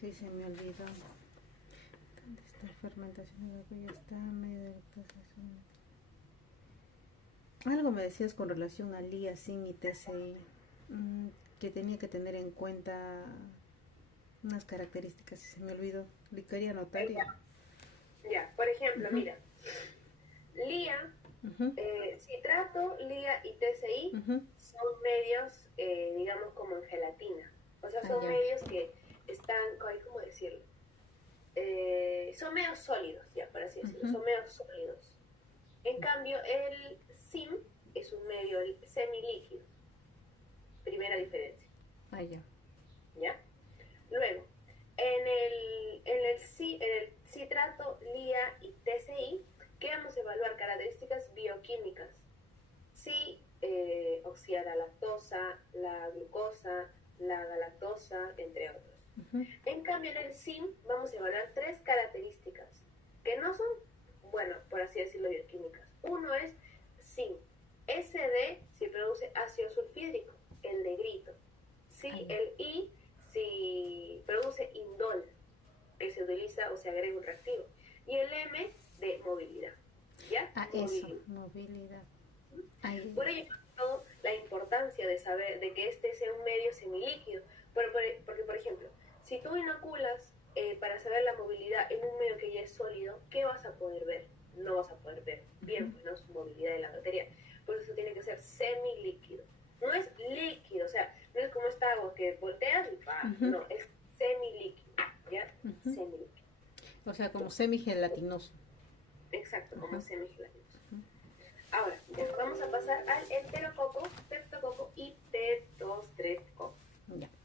Sí, se me olvidó. ¿Dónde está fermentación? Ya está, medio de algo me decías con relación al LIA, SIN y TCI, que tenía que tener en cuenta unas características, y se me olvidó. Le quería anotar. Ya, por ejemplo, mira, LIA, citrato, LIA y TCI son medios, digamos, como en gelatina. O sea, son medios que están, ¿cómo decirlo? Son medios sólidos, ya, para así decirlo, son medios sólidos. En cambio, el SIM es un medio semilíquido. Primera diferencia. ¿Ya? Luego, en el citrato, LIA y TCI, ¿qué vamos a evaluar? Características bioquímicas. Si oxida la lactosa, la glucosa, la galactosa, entre otros. En cambio, en el SIM vamos a evaluar 3 características que no son por así decirlo, bioquímicas. Uno es zinc. SD si produce ácido sulfídrico, el negrito. El I si produce indol, que se utiliza o se agrega un reactivo. Y el M de movilidad. ¿Ya? Movilidad. Eso, movilidad. Por ello, todo, la importancia de saber de que este sea un medio semilíquido. Porque, por ejemplo, si tú inoculas para saber la movilidad en un medio que ya es sólido, ¿qué vas a poder ver? No vas a poder ver bien, pues, ¿no? Su movilidad de la materia. Por eso tiene que ser semilíquido. No es líquido, o sea, no es como esta agua que volteas y ¡pah! No, es semilíquido, ¿ya? Semilíquido. O sea, como semigelatinoso. Exacto, como semigelatinoso. Ahora, vamos a pasar al enterococo, streptococo y petostreptococo.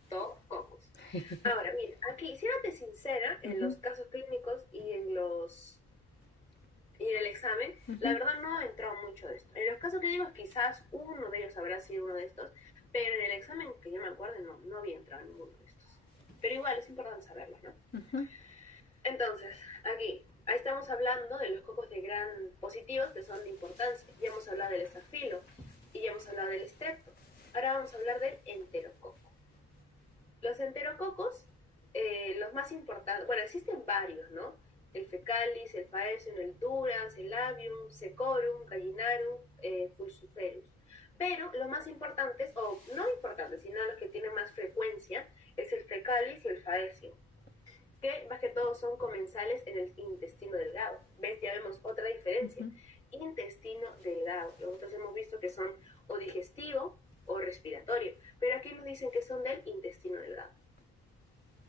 Tococos. Ahora, mira, aquí, siéntate sincera, en los casos clínicos y en el examen, la verdad no ha entrado mucho de esto. En los casos clínicos quizás uno de ellos habrá sido uno de estos, pero en el examen, que yo me acuerdo, no había entrado ninguno de estos. Pero igual es importante saberlo, ¿no? Entonces, aquí, ahí estamos hablando de los cocos de gran positivos que son de importancia. Ya hemos hablado del estafilo y ya hemos hablado del strepto. Ahora vamos a hablar del enterococo. Los enterococos, los más importantes, bueno, existen varios, ¿no? El fecalis, el faecium, el durans, el labium, secorum, gallinarum, pulsuferus. Pero los más importantes, o no importantes, sino los que tienen más frecuencia, es el fecalis y el faecium, que más que todo son comensales en el intestino delgado. ¿Ves? Ya vemos otra diferencia. Intestino delgado. Nosotros hemos visto que son o digestivo o respiratorio, pero aquí nos dicen que son del intestino delgado.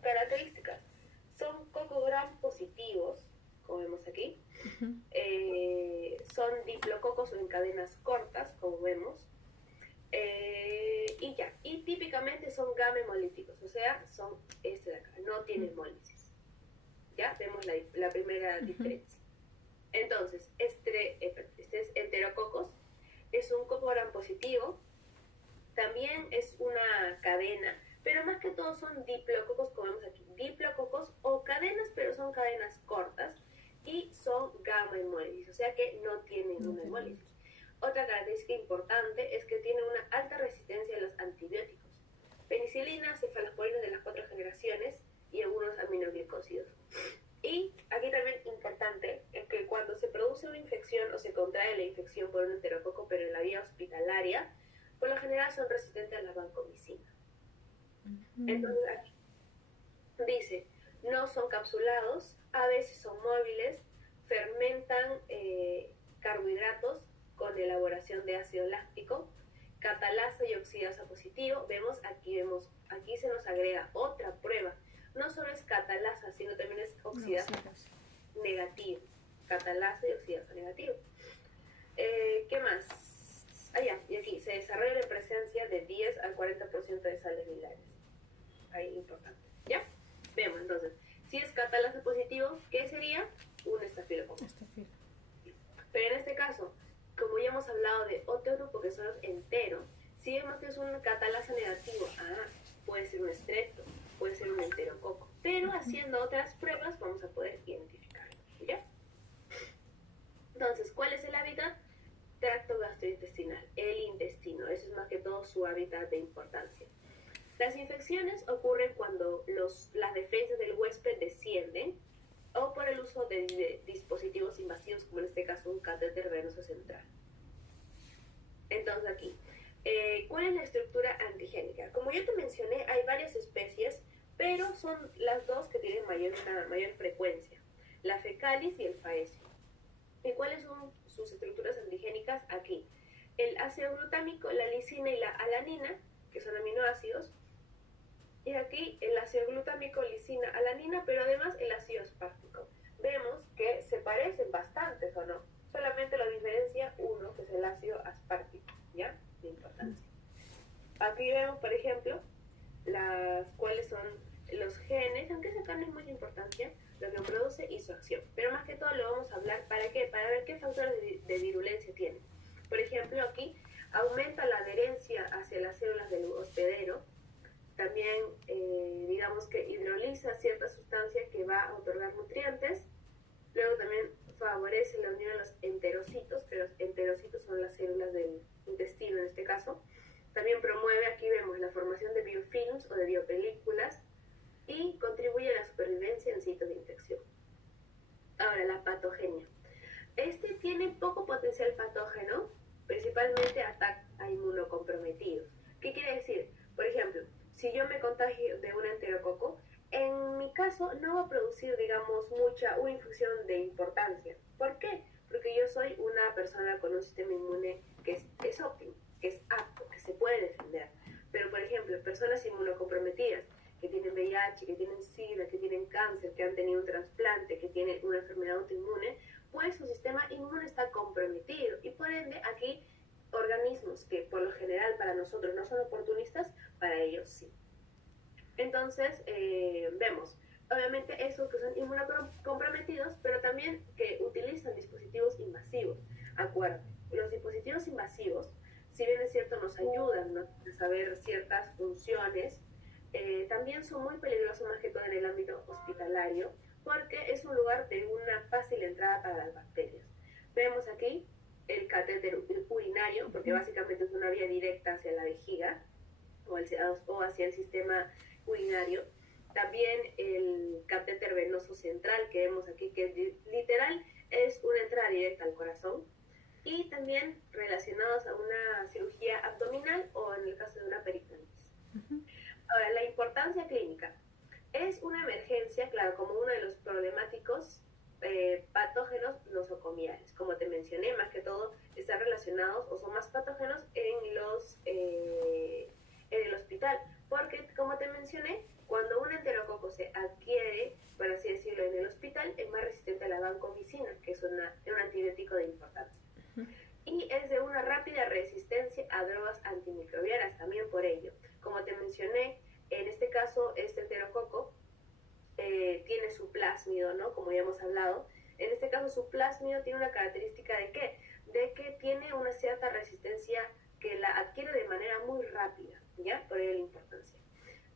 Características. Son cocogram positivos, como vemos aquí. Son diplococos o en cadenas cortas, como vemos. Y ya. Y típicamente son gamma-hemolíticos, o sea, son este de acá, no tienen hemólisis. Ya vemos la primera diferencia. Entonces, este es enterococos, es un coco gram positivo, también es una cadena, pero más que todo son diplococos, como vemos aquí, diplococos o cadenas, pero son cadenas cortas y son gamma hemólisis, o sea que no tienen una hemólisis. Otra característica importante es que tienen una alta resistencia a los antibióticos, penicilina, cefalosporinos de las 4 generaciones y algunos aminoglicósidos. Y aquí también importante es que cuando se produce una infección o se contrae la infección por un enterococo, pero en la vía hospitalaria, por lo general son resistentes a la vancomicina. Entonces aquí dice, no son capsulados, a veces son móviles, fermentan carbohidratos con elaboración de ácido láctico, catalasa y oxidasa positivo. Aquí se nos agrega otra prueba. No solo es catalasa, sino también es oxidasa negativo. Catalasa y oxidasa negativo. ¿Qué más? Y aquí se desarrolla en presencia de 10 al 40% de sales biliares. Ahí importante. ¿Ya? Vemos entonces. Si es catalasa positivo, ¿qué sería? Un estafilococo. Pero en este caso, como ya hemos hablado de otro grupo que son los enteros, si vemos que es un catalasa negativo, puede ser un estrepto, puede ser un enterococo. Pero haciendo otras pruebas vamos a poder identificarlo. ¿Ya? Entonces, ¿cuál es el hábitat? Tracto gastrointestinal, el intestino. Eso es más que todo su hábitat de importancia. Las infecciones ocurren cuando las defensas del huésped descienden o por el uso de dispositivos invasivos, como en este caso un catéter venoso central. Entonces aquí, ¿cuál es la estructura antigénica? Como yo te mencioné, hay varias especies, pero son las dos que tienen mayor frecuencia, la fecalis y el faecium. ¿Y cuáles son sus estructuras antigénicas? Aquí, el ácido glutámico, la lisina y la alanina, que son aminoácidos, y aquí el ácido glutámico, lisina, alanina, pero además el ácido aspartico. Vemos que se parecen bastantes, ¿o no? Solamente la diferencia uno, que es el ácido aspartico, ¿ya? De importancia. Aquí vemos, por ejemplo, cuáles son los genes, aunque esa no es mucha importancia, lo que produce y su acción. Pero más que todo lo vamos a hablar, ¿para qué? Para ver qué factores de virulencia tiene. Por ejemplo, aquí aumenta la adherencia hacia las células del hospedero. También, digamos que hidroliza cierta sustancia que va a otorgar nutrientes. Luego también favorece la unión de los enterocitos, que los enterocitos son las células del intestino en este caso. También promueve, aquí vemos, la formación de biofilms o de biopelículas y contribuye a la supervivencia en sitios de infección. Ahora, la patogenia. Este tiene poco potencial patógeno, principalmente ataca a inmunocomprometidos. ¿Qué quiere decir? Por ejemplo, si yo me contagio de un enterococo, en mi caso no va a producir, digamos, una infección de importancia. ¿Por qué? Porque yo soy una persona con un sistema inmune que es óptimo, que es apto, que se puede defender. Pero, por ejemplo, personas inmunocomprometidas que tienen VIH, que tienen SIDA, que tienen cáncer, que han tenido un trasplante, que tienen una enfermedad autoinmune, pues su sistema inmune está comprometido. Y por ende, aquí, organismos que por lo general para nosotros no son oportunistas, para ellos sí. Entonces, vemos, obviamente, esos que son inmunocomprometidos, pero también que utilizan dispositivos invasivos. Acuérdate, los dispositivos invasivos, si bien es cierto, nos ayudan, ¿no?, a saber ciertas funciones, también son muy peligrosos, más que todo en el ámbito hospitalario, porque es un lugar de una fácil entrada para las bacterias. Vemos aquí el catéter urinario, porque básicamente es una vía directa hacia la vejiga o hacia el sistema urinario. También el catéter venoso central que vemos aquí, que literal es una entrada directa al corazón. Y también relacionados a una cirugía abdominal o en el caso de una peritonitis. Ahora, la importancia clínica. Es una emergencia, claro, como uno de los problemáticos patógenos nosocomiales. Como te mencioné, más que todo están relacionados o son más patógenos en el hospital. Porque, como te mencioné, cuando un enterococo se adquiere, por así decirlo, en el hospital, es más resistente a la vancomicina, que es un antibiótico de importancia. Y es de una rápida resistencia a drogas antimicrobianas, también por ello. Como te mencioné, en este caso, este enterococo tiene su plásmido, ¿no? Como ya hemos hablado. En este caso, su plásmido tiene una característica ¿de qué? De que tiene una cierta resistencia que la adquiere de manera muy rápida, ¿ya? Por ello la importancia.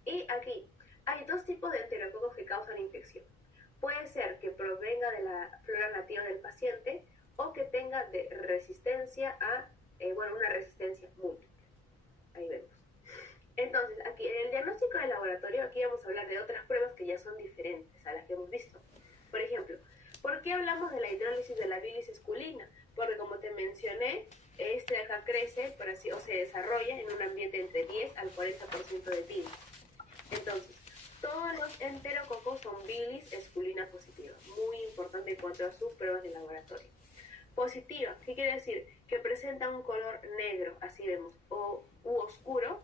Y aquí, hay dos tipos de enterococos que causan infección. Puede ser que provenga de la flora nativa del paciente o que tenga de resistencia a, una resistencia múltiple. Ahí vemos. Entonces, aquí en el diagnóstico de laboratorio, aquí vamos a hablar de otras pruebas que ya son diferentes a las que hemos visto. Por ejemplo, ¿por qué hablamos de la hidrólisis de la bilis esculina? Porque como te mencioné, este de acá crece, por así, o se desarrolla en un ambiente entre 10 al 40% de bilis. Entonces, todos los enterococos son bilis esculina positiva, muy importante en cuanto a sus pruebas de laboratorio. Positiva, ¿qué quiere decir? Que presenta un color negro, así vemos, u oscuro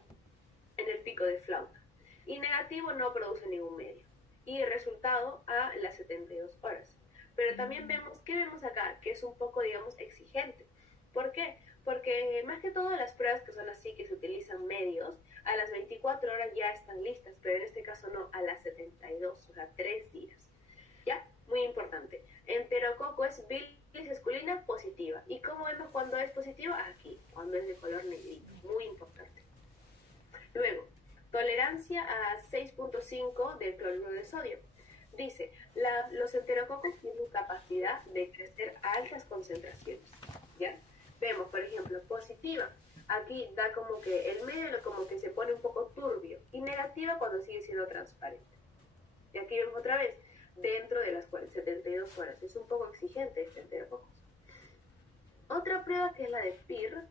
en el pico de flauta. Y negativo, no produce ningún medio. Y el resultado a las 72 horas. Pero también vemos, ¿qué vemos acá? Que es un poco, digamos, exigente. ¿Por qué? Porque más que todo las pruebas que son así, que se utilizan medios, a las 24 horas ya están listas, pero en este caso no, a las 72, o sea, 3 días. ¿Ya? Muy importante. Enterococo es bilis esculina positiva. ¿Y cómo vemos cuando es positiva? Aquí, cuando es de color negrito. Muy importante. Luego, tolerancia a 6.5 de cloruro de sodio. Dice, los enterococos tienen capacidad de crecer a altas concentraciones. ¿Ya? Vemos, por ejemplo, positiva. Aquí da como que el medio como que se pone un poco turbio. Y negativa cuando sigue siendo transparente. Y aquí vemos otra vez, dentro de las 72 horas. Es un poco exigente este enterococo. Otra prueba que es la de PIR,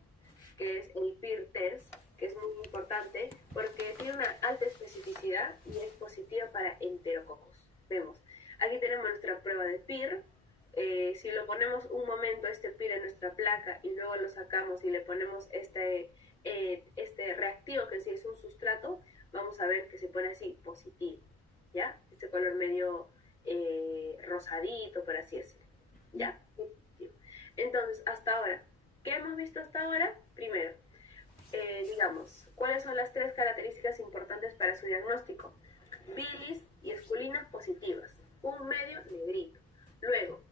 que es el PIR-TERS, que es muy importante porque tiene una alta especificidad y es positiva para enterococos. Vemos, aquí tenemos nuestra prueba de PIR. Si lo ponemos un momento este PIR en nuestra placa y luego lo sacamos y le ponemos este reactivo que sí es un sustrato, vamos a ver que se pone así, positivo, ¿ya? Este color medio rosadito, por así decirlo, ¿ya? Entonces, hasta ahora, ¿qué hemos visto hasta ahora? Primero, digamos, ¿cuáles son las 3 características importantes para su diagnóstico? Bilis y esculina positivas, un medio negrito. Luego,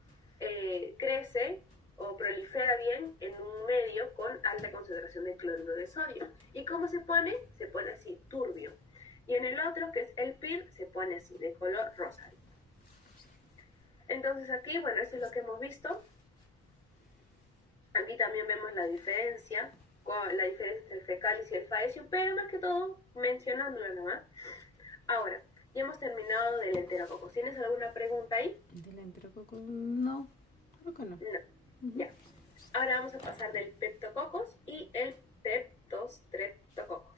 crece o prolifera bien en un medio con alta concentración de cloruro de sodio. ¿Y cómo se pone? Se pone así, turbio. Y en el otro, que es el PIR, se pone así, de color rosa. Entonces aquí, bueno, eso es lo que hemos visto. vemos la diferencia entre el fecalis y el faecio, pero más que todo mencionándolo nomás. Ahora, ya hemos terminado del enterococo. ¿Tienes alguna pregunta ahí? Del enterococo, no, creo que no. No, ya. Ahora vamos a pasar del peptococos y el peptostreptococos.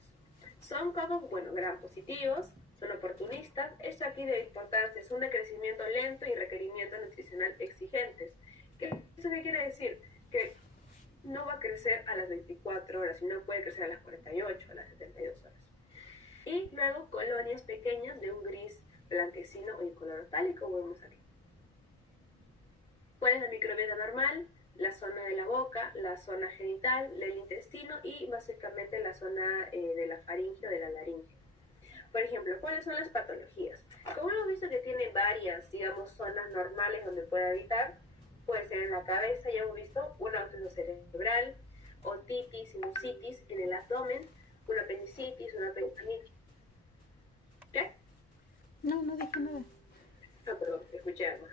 Son cocos, bueno, gram positivos, son oportunistas. Esto aquí de importancia es un decrecimiento lento y requerimiento nutricional exigentes. ¿Eso qué quiere decir? Que no va a crecer a las 24 horas, sino puede crecer a las 48, a las 72 horas. Y luego colonias pequeñas de un gris blanquecino o incoloro tálico, vemos aquí. ¿Cuál es la microbiota normal? La zona de la boca, la zona genital, del intestino y básicamente la zona de la faringe o de la laringe. Por ejemplo, ¿cuáles son las patologías? Como hemos visto que tiene varias, digamos, zonas normales donde puede habitar, puede ser en la cabeza, ya hemos visto, una absceso cerebral, otitis, sinusitis en el abdomen, una apendicitis, una peritonitis. ¿Qué? No, no dije nada. No, perdón, escuché algo.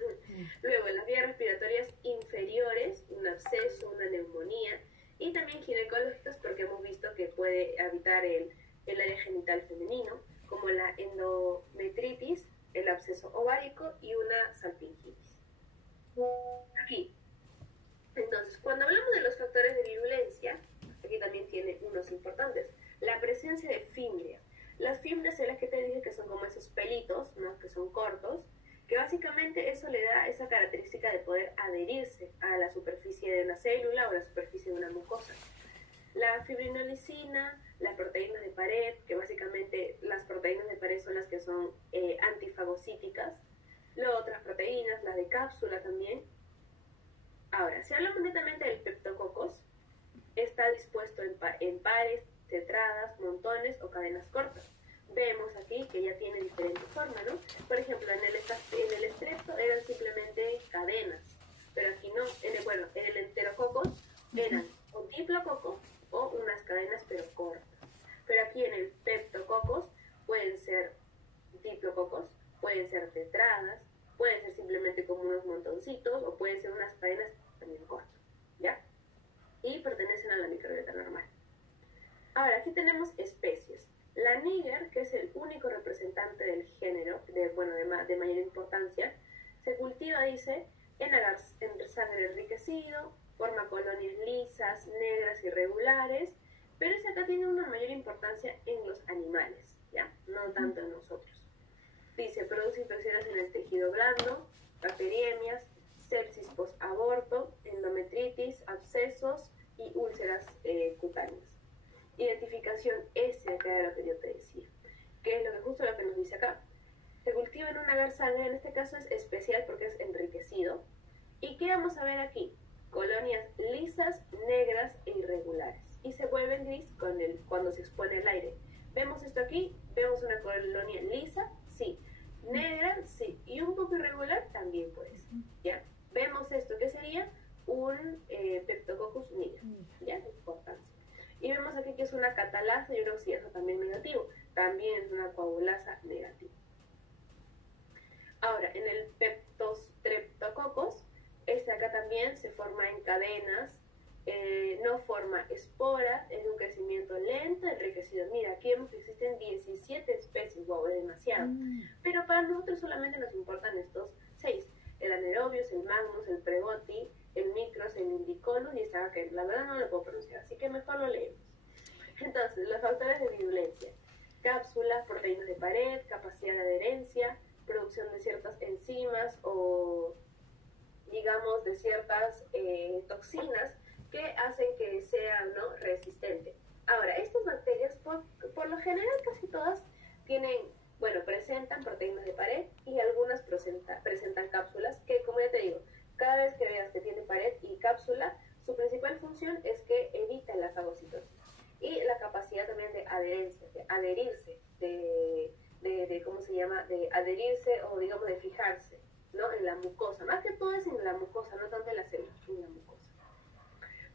Luego, en las vías respiratorias inferiores, un absceso, una neumonía, y también ginecológicas, porque hemos visto que puede habitar el área genital femenino, como la endometritis, el absceso ovárico y una salpingitis. Aquí. Entonces, cuando hablamos de los factores de virulencia, aquí también tiene unos importantes. La presencia de fimbrias. Las fimbrias son las que te dije que son como esos pelitos, ¿no? Que son cortos, que básicamente eso le da esa característica de poder adherirse a la superficie de una célula o la superficie de una mucosa. La fibrinolicina, las proteínas de pared, que básicamente las proteínas de pared son las que son antifagocíticas, luego otras proteínas, las de cápsula también. Ahora, si hablamos netamente del peptococos, está dispuesto en pares, tetradas, montones o cadenas cortas. Vemos aquí que ya tiene diferentes formas, ¿no? Por ejemplo, en el estrepto eran simplemente cadenas, pero aquí no. En el enterococos eran o diplococos o unas cadenas pero cortas. Pero aquí en el peptococos pueden ser diplococos, pueden ser tetradas, pueden ser simplemente como unos montoncitos o pueden ser unas cadenas también cortas, ¿ya? Y pertenecen a la microbiota normal. Ahora, aquí tenemos especies. La Niger, que es el único representante del género, de mayor importancia, se cultiva, dice, en sangre enriquecido, forma colonias lisas, negras, irregulares, pero ese acá tiene una mayor importancia en los animales, ¿ya? No tanto en nosotros. Dice, produce infecciones en el tejido blando, bacteriemias, sepsis post-aborto, endometritis, abscesos y úlceras cutáneas. Identificación S, acá era lo que yo te decía, que es justo lo que nos dice acá. Se cultiva en un agar sangre, en este caso es especial porque es enriquecido. ¿Y qué vamos a ver aquí? Colonias lisas, negras e irregulares. Y se vuelven gris cuando se expone al aire. ¿Vemos esto aquí? ¿Vemos una colonia lisa? Sí. ¿Negra? Sí. ¿Y un poco irregular? También puede ser. ¿Ya? ¿Vemos esto? ¿Qué sería? Un Peptococcus niger. ¿Ya? Importancia. Y vemos aquí que es una catalasa y una oxidasa también negativo. También es una coagulasa negativa. Ahora, en el Peptostreptococcus, acá también se forma en cadenas, no forma esporas, es de un crecimiento lento, enriquecido. Mira, aquí vemos que existen 17 especies, wow, es demasiado. Pero para nosotros solamente nos importan estos 6. El anaerobius, el magnus, el pregoti, el micros, el indicolus y esta que la verdad no lo puedo pronunciar, así que mejor lo leemos. Entonces, los factores de virulencia: cápsulas, proteínas de pared, capacidad de adherencia, producción de ciertas enzimas o, digamos, de ciertas toxinas que hacen que sea, ¿no?, resistente. Ahora, estas bacterias, por lo general, casi todas presentan proteínas de pared y algunas presentan cápsulas que, como ya te digo, cada vez que veas que tiene pared y cápsula, su principal función es que evita la fagocitosis. Y la capacidad también de adherencia, de adherirse, ¿cómo se llama? De adherirse o, digamos, de fijarse, ¿no?, en la mucosa. Más que todo es en la mucosa, no tanto en la célula, en la mucosa.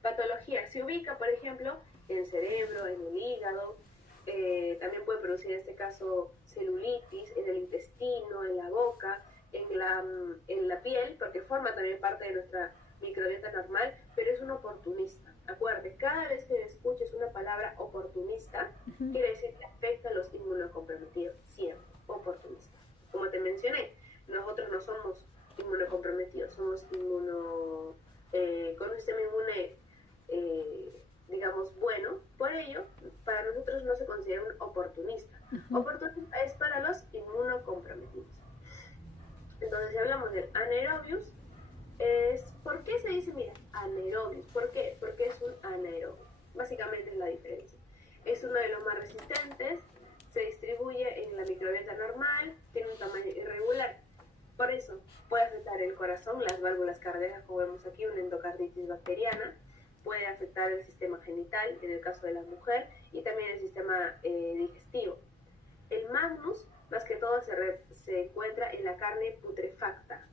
Patología. Se ubica, por ejemplo, en el cerebro, en el hígado. También puede producir, en este caso, celulitis, en el intestino, en la boca, en la piel, porque forma también parte de nuestra microbiota normal, pero es un oportunista. Acuérdate cada vez que escuches una palabra oportunista, quiere decir que afecta a los inmunocomprometidos, siempre, oportunista. Como te mencioné, nosotros no somos inmunocomprometidos, somos con un sistema inmune, digamos, bueno. Por ello, para nosotros no se considera un oportunista. Oportunista es para los inmunocomprometidos. Entonces, si hablamos del anaerobius, ¿por qué se dice, mira, anaerobius? ¿Por qué? Porque es un anaerobio. Básicamente es la diferencia. Es uno de los más resistentes, se distribuye en la microbiota normal, tiene un tamaño irregular. Por eso puede afectar el corazón, las válvulas cardíacas, como vemos aquí, una endocarditis bacteriana, puede afectar el sistema genital, en el caso de la mujer, y también el sistema digestivo. El magnus, más que todo, se encuentra en la carne putrefacta,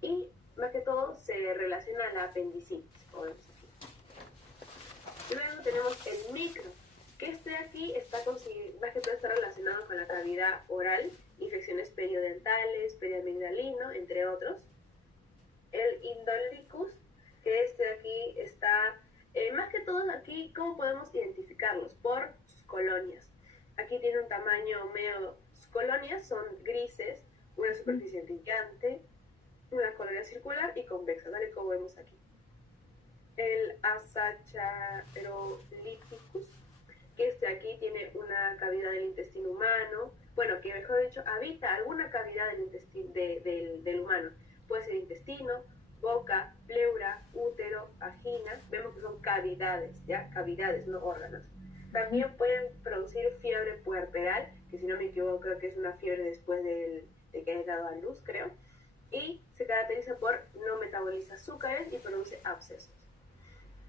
y más que todo se relaciona a la apendicitis, como vemos aquí. Luego tenemos el micro, que aquí está más que todo está relacionado con la cavidad oral, infecciones periodentales, periamigdalino, entre otros. El indolicus, que aquí está, más que todo aquí, ¿cómo podemos identificarlos? Por sus colonias. Aquí tiene un tamaño medio, sus colonias son grises, una superficie brillante, una colonia circular y convexa, tal y como vemos aquí. El asaccharolithicus, que aquí tiene una cavidad del intestino humano, bueno, que mejor dicho, habita alguna cavidad del intestino del humano. Puede ser intestino, boca, pleura, útero, vagina. Vemos que son cavidades, ¿ya? Cavidades, no órganos. También pueden producir fiebre puerperal, que si no me equivoco creo que es una fiebre después de que hayas dado a luz, creo. Y se caracteriza por no metaboliza azúcares y produce abscesos.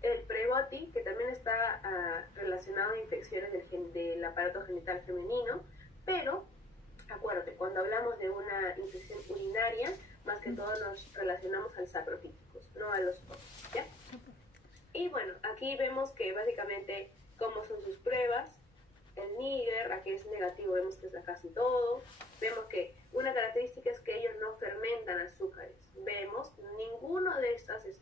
El preboti, que también está relacionado a infecciones del aparato genital femenino, pero acuérdate, cuando hablamos de una infección urinaria, más que todo nos relacionamos al saprofíticos, no a los otros, ¿ya? Y bueno, aquí vemos que básicamente cómo son sus pruebas. El Níger, aquí es negativo, vemos que es casi todo. Vemos que una característica es que ellos no fermentan azúcares. Vemos, ninguno de estas 6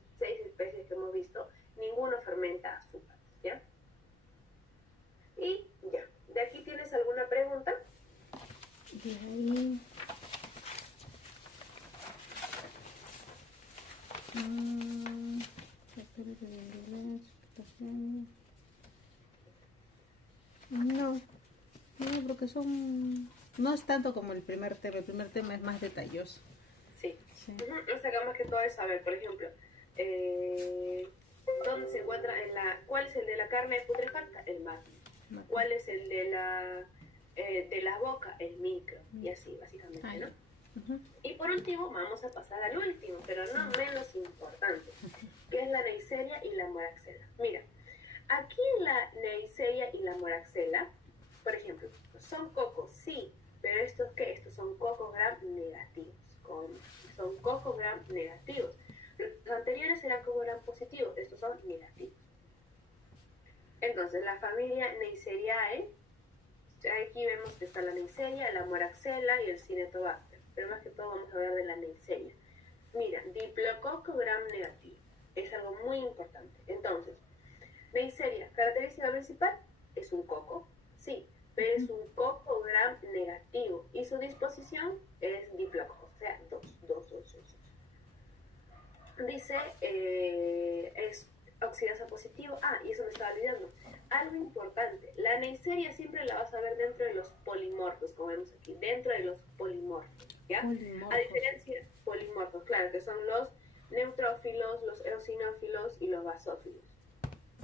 especies que hemos visto, ninguno fermenta azúcares, ¿ya? Y ya, ¿de aquí tienes alguna pregunta? De ahí... No, porque no es tanto como el primer tema es más detalloso. Sí. Acá más que todo es saber, por ejemplo, ¿dónde se encuentra cuál es el de la carne putrefacta? El macro. ¿Cuál es el de la boca? El micro. Y así, básicamente, ¿no? Y por último, vamos a pasar al último, pero no menos importante, que es la Neisseria y la Moraxella. Mira, aquí en la Neisseria y la Moraxella, por ejemplo, son cocos, sí, pero ¿estos qué? Estos son cocos gram negativos. Son cocos gram negativos. Los anteriores eran cocos gram positivos, estos son negativos. Entonces, la familia Neisseriae, aquí vemos que está la Neisseria, la Moraxella y el Cinetobacter. Pero más que todo vamos a hablar de la Neisseria. Mira, diplococo gram negativo. Es algo muy importante. Entonces, Neisseria, característica principal, es un coco, sí, pero es un coco gram negativo. Y su disposición es diplococo, o sea, 2. Dice, es oxidasa positivo. Y eso me estaba olvidando. Algo importante, la Neisseria siempre la vas a ver dentro de los polimorfos, como vemos aquí, dentro de los polimorfos, ¿ya? A diferencia, polimorfos, claro, que son los neutrófilos, los eosinófilos y los basófilos.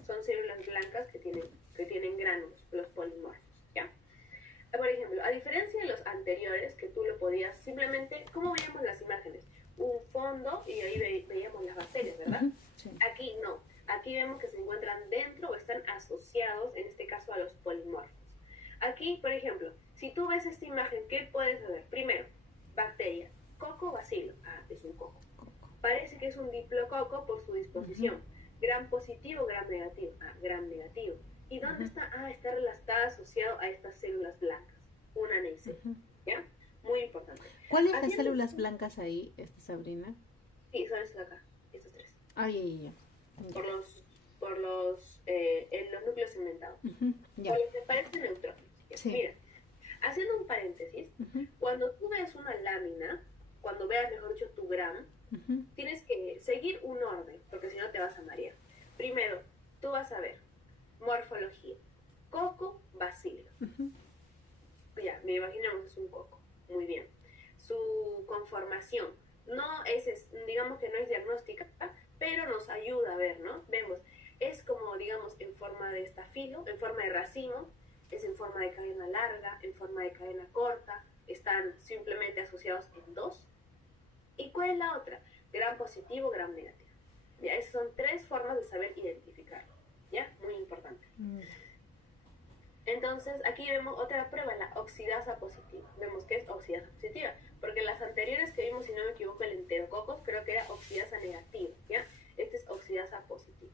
Son células blancas que tienen gránulos, los polimorfos, ¿ya? Por ejemplo, a diferencia de los anteriores, que tú lo podías simplemente, ¿cómo veíamos las imágenes? Un fondo y ahí veíamos las bacterias, ¿verdad? Sí. Aquí no. Aquí vemos que se encuentran dentro o están asociados, en este caso, a los polimorfos. Aquí, por ejemplo, si tú ves esta imagen, ¿qué puedes ver? Primero, bacteria, coco bacilo. Es un coco. Parece que es un diplococo por su disposición. Gram positivo, gram negativo. Gram negativo. ¿Y dónde está? Está asociado a estas células blancas. Una Neisseria. ¿Ya? Muy importante. ¿Cuáles son las células blancas ahí, Sabrina? Sí, son estas acá. Estos 3. Ya. en los núcleos segmentados. Ya. Por lo que parecen neutrófilos. Sí. Mira, haciendo un paréntesis, cuando tú ves una lámina, cuando veas, mejor dicho, tu gram, tienes que seguir un orden, porque si no te vas a marear. Primero, tú vas a ver morfología, coco, bacilo. Ya, me imaginamos es un coco, muy bien. Su conformación, digamos que no es diagnóstica, pero nos ayuda a ver, ¿no? Vemos, es como, digamos, en forma de estafilo, en forma de racimo, es en forma de cadena larga, en forma de cadena corta, están simplemente asociados en dos. ¿Y cuál es la otra? Gram positivo, gram negativo. Ya, esas son tres formas de saber identificarlo. ¿Ya? Muy importante. Entonces, aquí vemos otra prueba, la oxidasa positiva. Vemos que es oxidasa positiva, porque las anteriores que vimos, si no me equivoco, el enterococos, creo que era oxidasa negativa, ¿ya? Este es oxidasa positiva.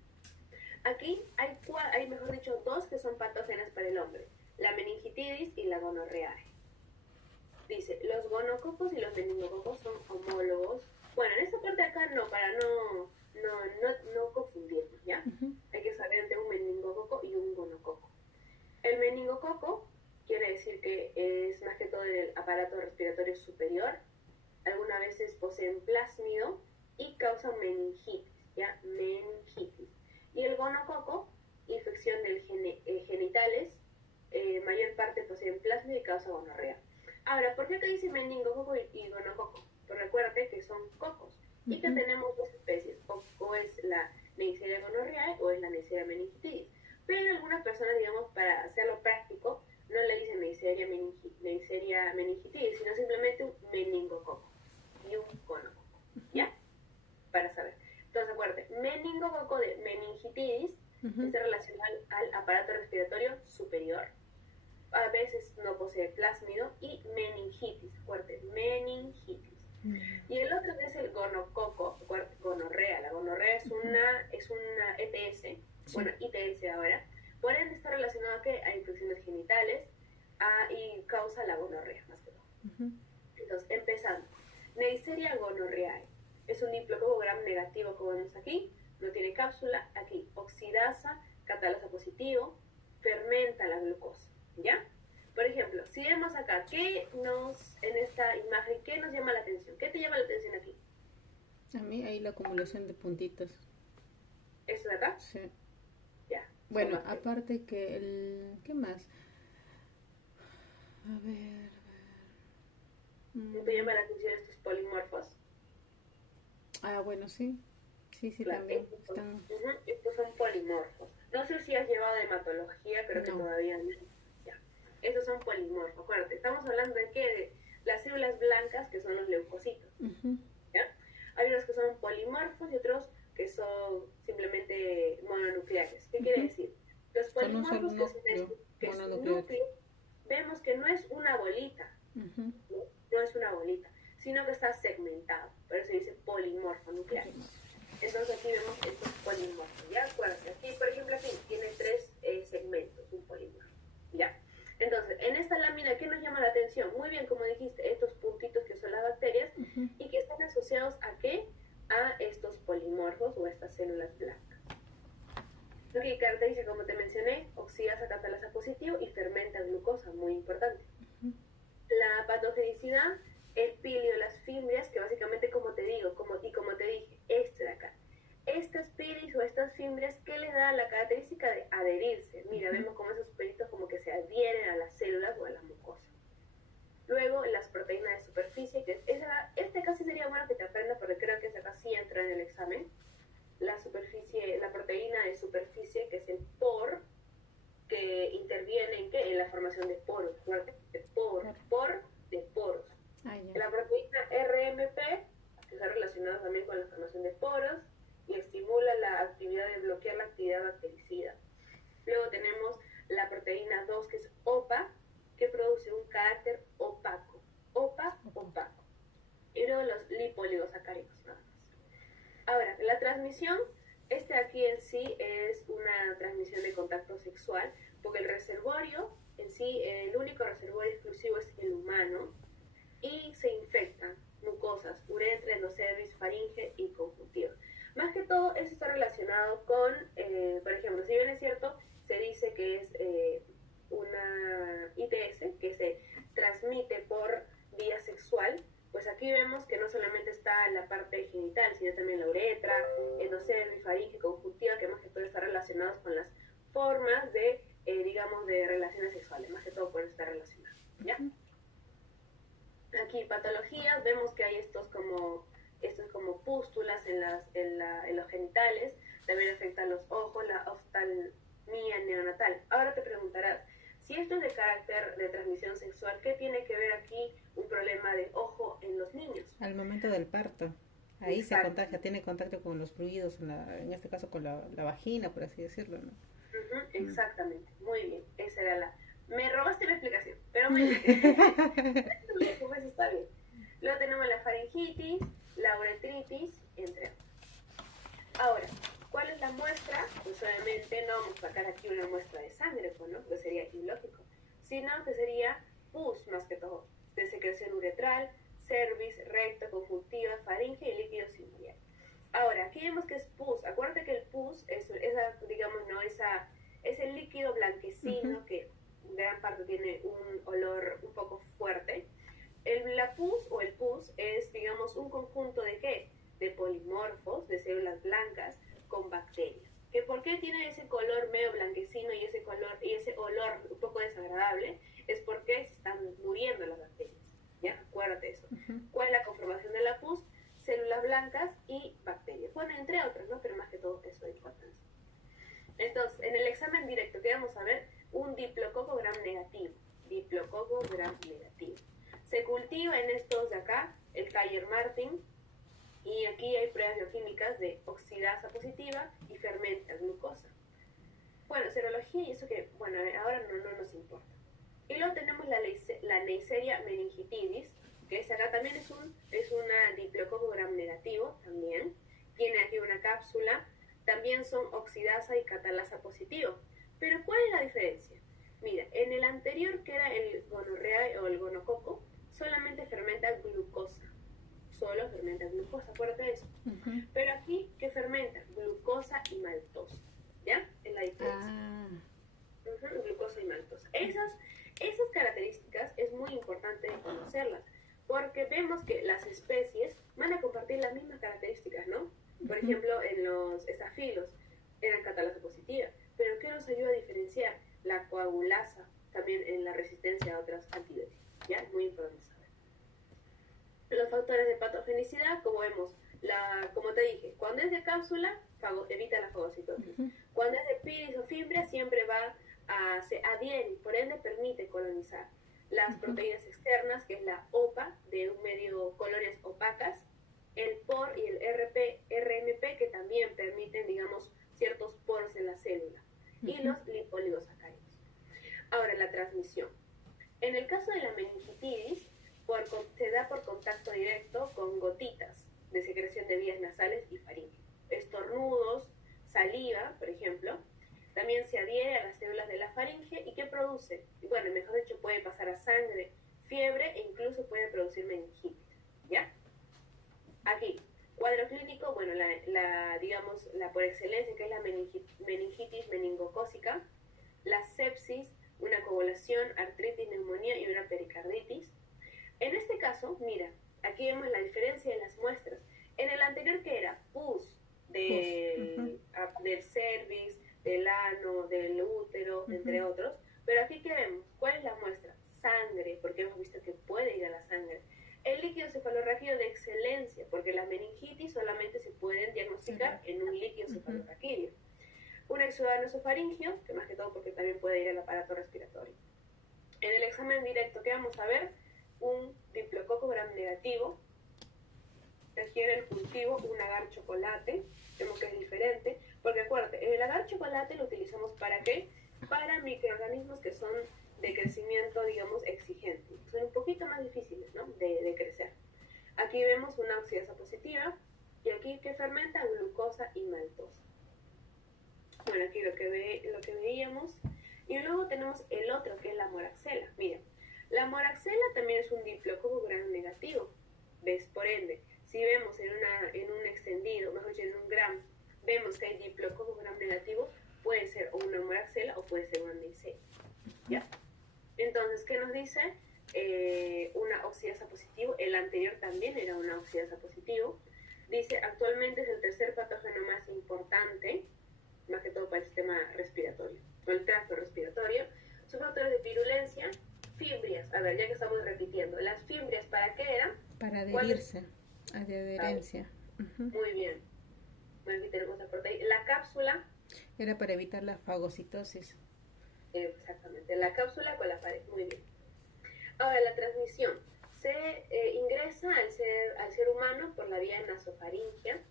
Aquí hay, mejor dicho, dos que son patógenas para el hombre, la meningitidis y la gonorrea. Dice, los gonococos y los meningococos son homólogos. Bueno, en esta parte de acá no, para no confundirnos, ¿ya? Hay que saber de un meningococo y un gonococo. El meningococo quiere decir que es más que todo el aparato respiratorio superior. Algunas veces poseen plásmido y causan meningitis, ¿ya? Meningitis. Y el gonococo, infección del genitales, mayor parte poseen plásmido y causa gonorrea. Ahora, ¿por qué acá dice meningococo y gonococo? Pues recuérdate que son cocos y que tenemos dos especies, o es la Neisseria gonorrhoeae o es la Neisseria meningitidis. Pero algunas personas, digamos, para hacerlo práctico, no le dicen Neisseria meningitidis, sino simplemente un meningococo y un gonococo, ¿ya? Para saber. Entonces, acuérdate, meningococo de meningitidis está relacionado al aparato respiratorio superior. A veces no posee plásmido y meningitis, fuerte, meningitis. Y el otro es el gonococo, gonorrea. La gonorrea es una ETS, bueno, ITS ahora. Por ende está relacionado a infecciones genitales y causa la gonorrea, más que todo. Entonces, empezando. Neisseria gonorrhoeae es un diplococo gram negativo, como vemos aquí, no tiene cápsula. Aquí, oxidasa, catalasa positivo, fermenta la glucosa. ¿Ya? Por ejemplo, si vemos acá, en esta imagen, ¿qué nos llama la atención? ¿Qué te llama la atención aquí? A mí hay la acumulación de puntitos. ¿Eso de acá? Sí. Ya. Bueno, aparte que ¿qué más? A ver. ¿No te llama la atención estos polimorfos? Ah, bueno, sí. Sí, claro, también. Estos son polimorfos. No sé si has llevado hematología, creo que todavía no. Estos son polimorfos. Acuérdate, estamos hablando de qué? De las células blancas, que son los leucocitos. ¿Ya? Hay unos que son polimorfos y otros que son simplemente mononucleares. ¿Qué quiere decir? Los polimorfos, que es un núcleo, vemos que no es una bolita, no es una bolita, sino que está segmentado. Por eso se dice polimorfo nuclear. Entonces aquí vemos estos polimorfos. ¿Ya? Acuérdate, aquí, por ejemplo, aquí tiene tres segmentos, un polimorfo. ¿Ya? Entonces, en esta lámina, ¿qué nos llama la atención? Muy bien, como dijiste, estos puntitos que son las bacterias y que están asociados ¿a qué? A estos polimorfos o a estas células blancas. Lo que caracteriza, como te mencioné, oxidasa catalasa positivo y fermenta glucosa, muy importante. La patogenicidad, el pilio, las fimbrias, que básicamente, como te digo, como te dije, este de acá. Estas pilis o estas fimbrias, ¿qué les da la característica de adherirse? Mira, vemos como esos pelitos como que se adhieren a las células o a la mucosa. Luego, las proteínas de superficie, que este casi sería bueno que te aprendas porque creo que esa casi entra en el examen. La proteína de superficie, que es el POR, que interviene en la formación de poros. De poros. La proteína RMP, que está relacionada también con la formación de poros y estimula la actividad de bloquear la actividad bactericida. Luego tenemos la proteína 2, que es OPA, que produce un carácter opaco. Opaco. Y luego los lipoligosacáridos, nada más. Ahora, la transmisión, aquí en sí es una transmisión de contacto sexual, porque el reservorio en sí, el único reservorio exclusivo es el humano, y se infectan mucosas, uretra, endocervis, faringe y conjuntiva. Más que todo, eso está relacionado con, cervifaringe, conjuntiva, que más que todo están relacionados con las formas de, digamos, de relaciones sexuales, más que todo por estar relacionado, ¿ya? Aquí, patologías, vemos que hay estos como pústulas en los genitales, también afectan los ojos, la oftalmía neonatal. Ahora te preguntarás, si esto es de carácter de transmisión sexual, ¿qué tiene que ver aquí un problema de ojo en los niños? Al momento del parto. Ahí Exacto. se contagia, tiene contacto con los fluidos, en este caso con la vagina, por así decirlo, ¿no? Exactamente, muy bien, esa era la... Me robaste la explicación, pero muy bien. Pues está bien. Luego tenemos la faringitis, la uretritis, entre otros. Ahora, ¿cuál es la muestra? Pues obviamente no vamos a sacar aquí una muestra de sangre, pues, ¿no? Pues sería ilógico. Sino que sería pus, más que todo, de secreción uretral, cervix, recto, conjuntiva, faringe y líquido sinovial. Ahora, aquí vemos que es pus. Acuérdate que el pus es digamos, ¿no? Ese líquido blanquecino que en gran parte tiene un olor un poco fuerte. La pus o el pus es, digamos, un conjunto de ¿qué? De polimorfos, de células blancas con bacterias. ¿Que por qué tiene ese color medio blanquecino y ese olor un poco desagradable? Es porque se están muriendo las bacterias. ¿Ya? Acuérdate eso. ¿Cuál es la conformación de la pus? Células blancas y bacterias. Bueno, entre otras, ¿no? Pero más que todo eso de importancia. Entonces, en el examen directo, ¿qué vamos a ver? Un diplococo gram negativo. Diplococo gram negativo. Se cultiva en estos de acá, el Kyer-Martin, y aquí hay pruebas bioquímicas de oxidasa positiva y fermenta glucosa. Bueno, serología y eso que, bueno, ahora no nos importa. Y luego tenemos la Neisseria meningitidis, que es acá también es una diplococo gram negativo, también. Tiene aquí una cápsula, también son oxidasa y catalasa positivo. Pero ¿cuál es la diferencia? Mira, en el anterior, que era el gonorrea o el gonococo, solamente fermenta glucosa. Solo fermenta glucosa, acuérdate de eso. Pero aquí, ¿qué fermenta? Glucosa y maltosa. ¿Ya? Es la diferencia. Glucosa y maltosa. Esas características es muy importante conocerlas, porque vemos que las especies van a compartir las mismas características, ¿no? Por ejemplo, en los estafilos eran catalasa positiva, pero ¿qué nos ayuda a diferenciar? La coagulasa, también en la resistencia a otros antibióticos, ¿ya? Es muy importante saber. Los factores de patogenicidad, como vemos, como te dije, cuando es de cápsula, evita la fagocitosis. Cuando es de piris o fibria, siempre se adhiere y por ende permite colonizar. Las proteínas externas, que es la OPA, de un medio colonias opacas, el POR y el RMP, que también permiten, digamos, ciertos poros en la célula, y los lipoligosacáridos. Ahora, la transmisión. En el caso de la meningitis, se da por contacto directo con gotitas de secreción de vías nasales y faringe. Estornudos, saliva, por ejemplo, también se adhiere a las células de la faringe y ¿qué produce? Bueno, mejor dicho, puede pasar a sangre, fiebre e incluso puede producir meningitis, ¿ya? Aquí, cuadro clínico, bueno, digamos, la por excelencia, que es la meningitis meningocócica, la sepsis, una coagulación, artritis, neumonía y una pericarditis. En este caso, mira, aquí vemos la diferencia de las muestras. En el anterior, que era pus del cervix, del ano, del útero, entre otros, pero aquí, ¿qué vemos? ¿Cuál es la muestra? Sangre, porque hemos visto que puede ir a la sangre. El líquido cefalorraquídeo de excelencia, porque las meningitis solamente se pueden diagnosticar en un líquido cefalorraquídeo. Un exudado nasofaringio, que más que todo porque también puede ir al aparato respiratorio. En el examen directo, ¿qué vamos a ver? Un diplococo gram negativo, requiere el cultivo, un agar chocolate, vemos que es diferente, porque acuérdate, el agar chocolate lo utilizamos ¿para qué? Para microorganismos que son de crecimiento, digamos, exigente, son un poquito más difíciles, ¿no? de crecer. Aquí vemos una oxidasa positiva, y aquí que fermenta glucosa y maltosa. Bueno, aquí lo que veíamos, y luego tenemos el otro, que es la moraxela. Mira, la moraxela también es un diplococo gram negativo, ¿ves? Por ende, si vemos en un extendido, mejor dicho, en un gram, vemos que hay diplococo gram negativo, puede ser una moraxela o puede ser una neisseria, ¿ya? Entonces, ¿qué nos dice? Una oxidasa positivo, el anterior también era una oxidasa positivo. Dice, actualmente es el tercer patógeno más para el sistema respiratorio, o el tracto respiratorio. Sus factores de virulencia, fimbrias. A ver, ya que estamos repitiendo, ¿las fimbrias para qué eran? Para adherirse, adherencia. Muy bien. Bueno, aquí tenemos la proteína. La cápsula. Era para evitar la fagocitosis. Exactamente, la cápsula con la pared. Muy bien. Ahora, la transmisión. Se ingresa al ser humano por la vía nasofaringea.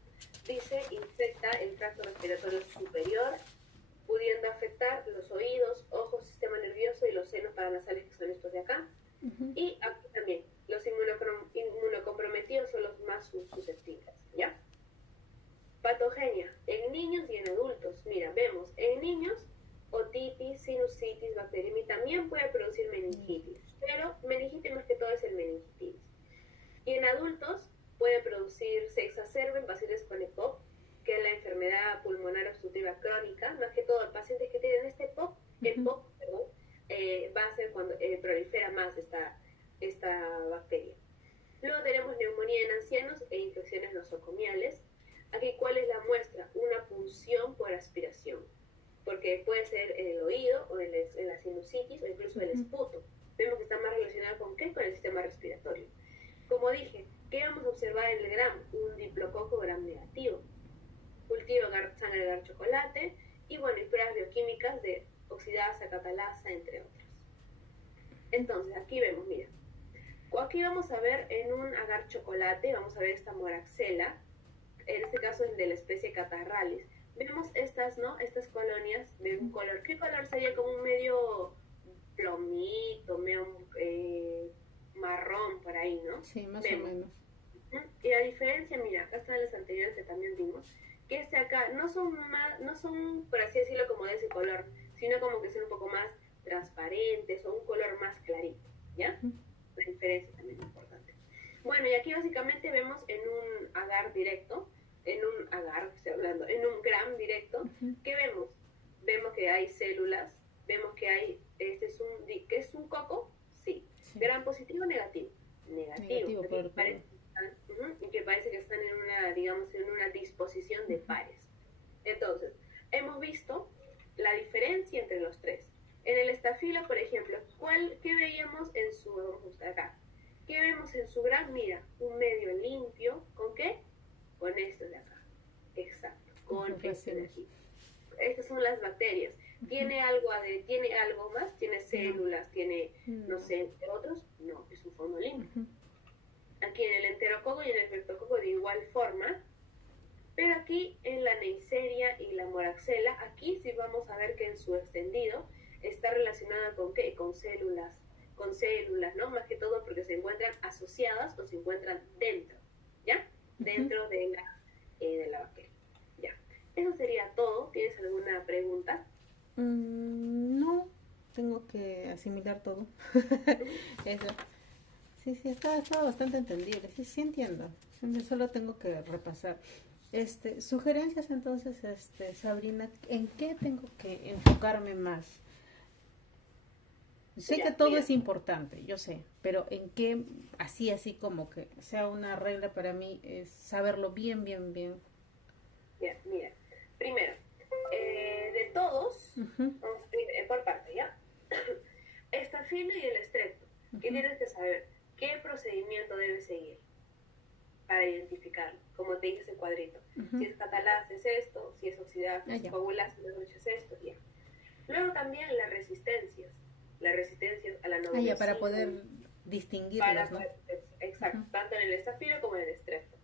Dice, infecta el tracto respiratorio superior, pudiendo afectar los oídos, ojos, sistema nervioso y los senos paranasales, que son estos de acá. Y aquí también, los inmunocomprometidos son los más susceptibles, ¿ya? Patogenia, en niños y en adultos. Mira, vemos, en niños, otitis, sinusitis, bacteriemia, también puede producir meningitis, pero meningitis más que todo es el meningitis. Y en adultos puede producir, se exacerben pacientes con EPOC, que es la enfermedad pulmonar obstructiva crónica, más que todo pacientes que tienen este EPOC, va a ser cuando prolifera más esta bacteria. Luego tenemos neumonía en ancianos e infecciones nosocomiales. Aquí, ¿cuál es la muestra? Una punción por aspiración, porque puede ser en el oído o en la sinusitis o incluso el esputo. Vemos que está más relacionado con ¿qué? Con el sistema respiratorio. Como dije, ¿qué vamos a observar en el gram? Un diplococo gram negativo. Cultivo sangre de chocolate y bueno, y pruebas bioquímicas de oxidasa, catalasa, entre otros. Entonces, aquí vemos, mira. Aquí vamos a ver en un agar chocolate, vamos a ver esta moraxela, en este caso es de la especie Catarrhalis. Vemos estas, ¿no? Estas colonias de un color. ¿Qué color sería? Como un medio plomito, medio marrón por ahí, ¿no? Sí, más o menos. Y la diferencia, mira, acá están las anteriores que también vimos, que este acá no son, por así decirlo, como de ese color, sino como que son un poco más transparentes o un color más clarito, ¿ya? La diferencia también es importante. Bueno, y aquí básicamente vemos en un agar directo, en un gram directo, ¿qué vemos? Vemos que hay células, vemos que hay, ¿qué es un coco? Sí. Gram positivo o negativo. Negativo. Y que parece que están en una, digamos, en una disposición de pares. Entonces, hemos visto la diferencia entre los tres. En el estafilo, por ejemplo, ¿qué veíamos en su, vamos a buscar acá? ¿Qué vemos en su gram? Mira, un medio limpio, ¿con qué? Con esto de acá. Exacto, con este de aquí. Estas son las bacterias. ¿Tiene algo más? ¿Tiene células? ¿Tiene, no sé, entre otros? No, es un fondo limpio. Aquí en el enterococo y en el streptococo de igual forma, pero aquí en la Neisseria y la moraxela, aquí sí vamos a ver que en su extendido está relacionada con ¿qué? Con células, ¿no? Más que todo porque se encuentran asociadas o se encuentran dentro, ¿ya? Dentro de la bacteria, ¿ya? Eso sería todo. ¿Tienes alguna pregunta? No, tengo que asimilar todo. Eso. Sí, está bastante entendible. Sí entiendo. Solo tengo que repasar. Sugerencias entonces, Sabrina, ¿en qué tengo que enfocarme más? Sé que todo es importante, yo sé, pero en qué, así como que sea una regla para mí, es saberlo bien. Ya, mira, primero, de todos, vamos a ir por parte, ¿ya? Estafilo y el estrepto, ¿qué tienes que saber? ¿Qué procedimiento debes seguir para identificarlo? Como te dije ese cuadrito. Si es catalasa es esto, si es oxidasa, si es coagulasa es esto, ya. Luego también las resistencias a la novedosis. Para poder distinguirlos, ¿no? Exacto, tanto en el estafilo como en el estrepto.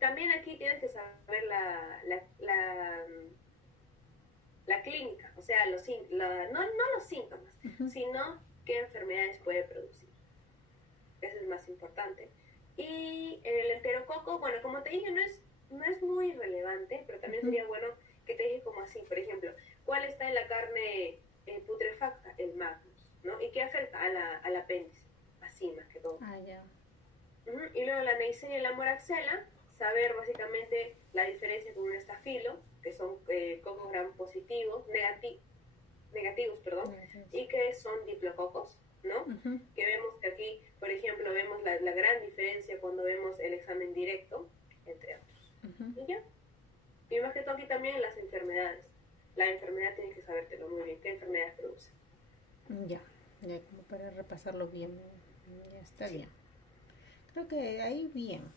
También aquí tienes que saber la clínica, o sea, no los síntomas, sino qué enfermedades puede producir. Eso es más importante. Y en el enterococo, bueno, como te dije, no es muy relevante, pero también sería bueno que te dije como así, por ejemplo, ¿cuál está en la carne putrefacta? El magnus, ¿no? ¿Y qué afecta al apéndice? Así más que todo. Y luego la Neisseria y la moraxela, saber básicamente la diferencia con un estafilo, que son cocos gram positivos, negativos, y que son diplococos, ¿no? Que vemos que aquí, por ejemplo, vemos la gran diferencia cuando vemos el examen directo, entre otros. ¿Y ya? Y más más que todo aquí también las enfermedades. La enfermedad tienes que sabértelo muy bien, qué enfermedades produce. Ya, ya como para repasarlo bien, ya está bien. Creo que ahí bien.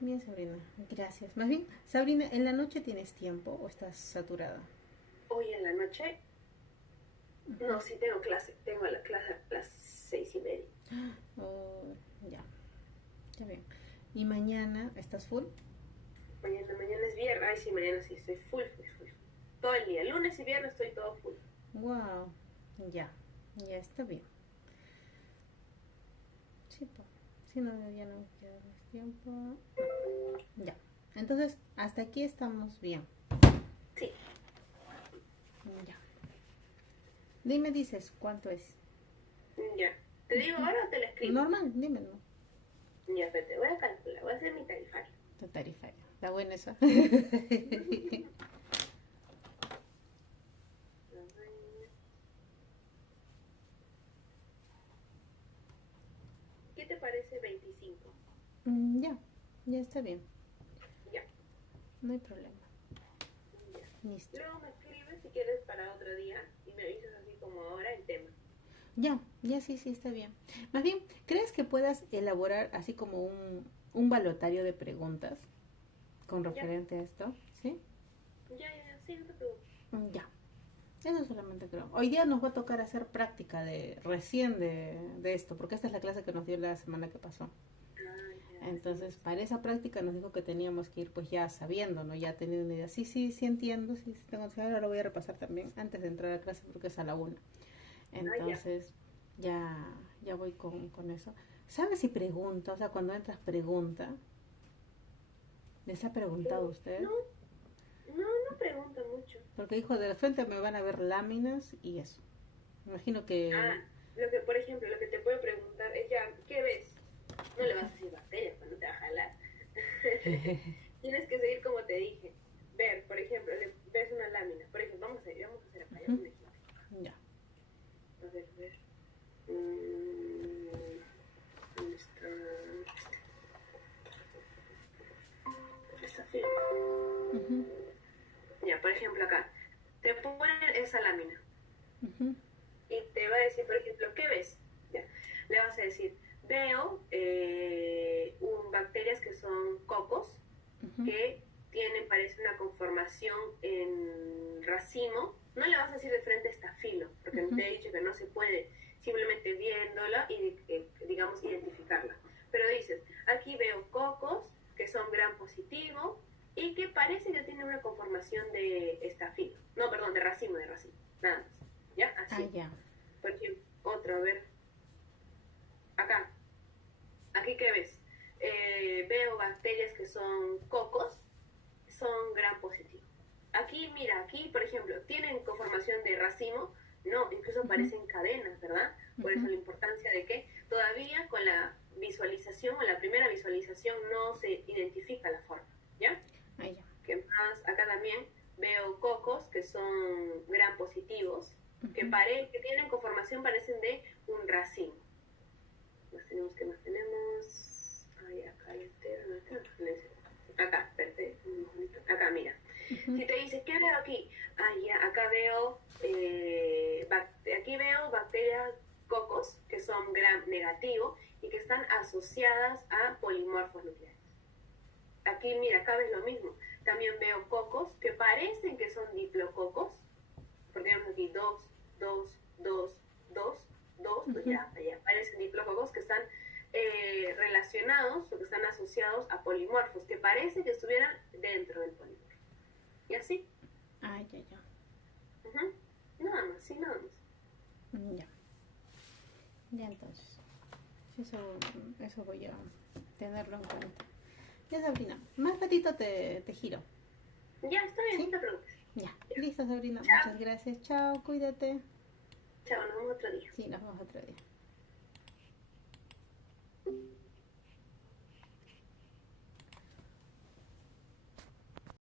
Bien, Sabrina, gracias. Más bien, Sabrina, ¿en la noche tienes tiempo o estás saturada? Hoy en la noche, no, sí tengo la clase a las 6:30. Oh, ya, está bien. ¿Y mañana estás full? Mañana es viernes, ay sí, mañana sí, estoy full. Todo el día, lunes y viernes estoy todo full. Wow, ya, ya está bien. Sí, pues, si no, ya no queda más tiempo. No. Ya, entonces, hasta aquí estamos bien. Sí. Ya. Dime, dices, ¿cuánto es? Ya. ¿Te digo ahora o te lo escribo? Normal, dímelo. Ya, pero te voy a calcular, voy a hacer mi tarifario. Tu tarifario. Está buena esa. ¿Qué te parece 25? Ya, ya está bien. Ya. No hay problema. Ya. Listo. Luego me escribes si quieres para otro día y me dices así como ahora el tema. Ya, ya sí, está bien. Más bien, ¿crees que puedas elaborar así como un balotario de preguntas con referente a esto? ¿Sí? Ya, sí, no te preocupes. Ya. Eso solamente creo. Hoy día nos va a tocar hacer práctica de esto, porque esta es la clase que nos dio la semana que pasó. Entonces, para esa práctica nos dijo que teníamos que ir pues ya sabiendo, ¿no? Ya teniendo una idea. Sí entiendo, sí tengo que ahora lo voy a repasar también antes de entrar a clase porque es a la 1. Entonces, ya voy con eso. ¿Sabes si pregunta? O sea, cuando entras pregunta. ¿Les ha preguntado a usted? No pregunto mucho. Porque dijo, de frente me van a ver láminas y eso. Me imagino que... Por ejemplo, lo que te puedo preguntar es ya, ¿qué ves? No le vas a decir bacterias, pues no te va a jalar. Tienes que seguir como te dije. Ver, por ejemplo, ves una lámina. Por ejemplo, vamos a hacer acá un ejemplo. Ya. A ver. ¿Dónde está? Esta firma. Ya, por ejemplo, acá. Te ponen esa lámina. Y te va a decir, por ejemplo, ¿qué ves? Ya. Le vas a decir, veo bacterias que son cocos, que parece una conformación en racimo. No le vas a decir de frente estafilo, porque te he dicho que no se puede, simplemente viéndola y, digamos, identificarla. Pero dices, aquí veo cocos que son gram positivo y que parece que tienen una conformación de estafilo. No, perdón, de racimo, nada más. ¿Ya? Así. Ya. Por ejemplo, otro, a ver. Acá. ¿Aquí qué ves? Veo bacterias que son cocos, son gram positivo. Aquí, mira, aquí, por ejemplo, tienen conformación de racimo, no, incluso parecen cadenas, ¿verdad? Por eso la importancia de que todavía con la visualización o la primera visualización no se identifica la forma, ¿ya? Ya. Que más, acá también veo cocos que son gram positivos, que tienen conformación, parecen de un racimo. ¿Qué más tenemos? Ay, acá acá, perfecto. Acá, mira. Si te dice, ¿qué veo aquí? Acá veo, aquí veo bacterias cocos que son gram negativo y que están asociadas a polimorfos nucleares. Aquí, mira, acá ves lo mismo. También veo cocos que parecen que son diplococos, porque tenemos aquí 2, pues ya parecen diplococos que están relacionados o que están asociados a polimorfos, que parece que estuvieran dentro del polimorfo. ¿Y así? Ya. Nada más. Ya. Ya entonces. Eso voy a tenerlo en cuenta. Ya, Sabrina, más ratito te giro. Ya, está bien, ¿Sí? no te preocupes. Ya, listo, Sabrina. Chao. Muchas gracias. Chao, cuídate. Chao, nos vemos otro día. Sí, nos vemos otro día.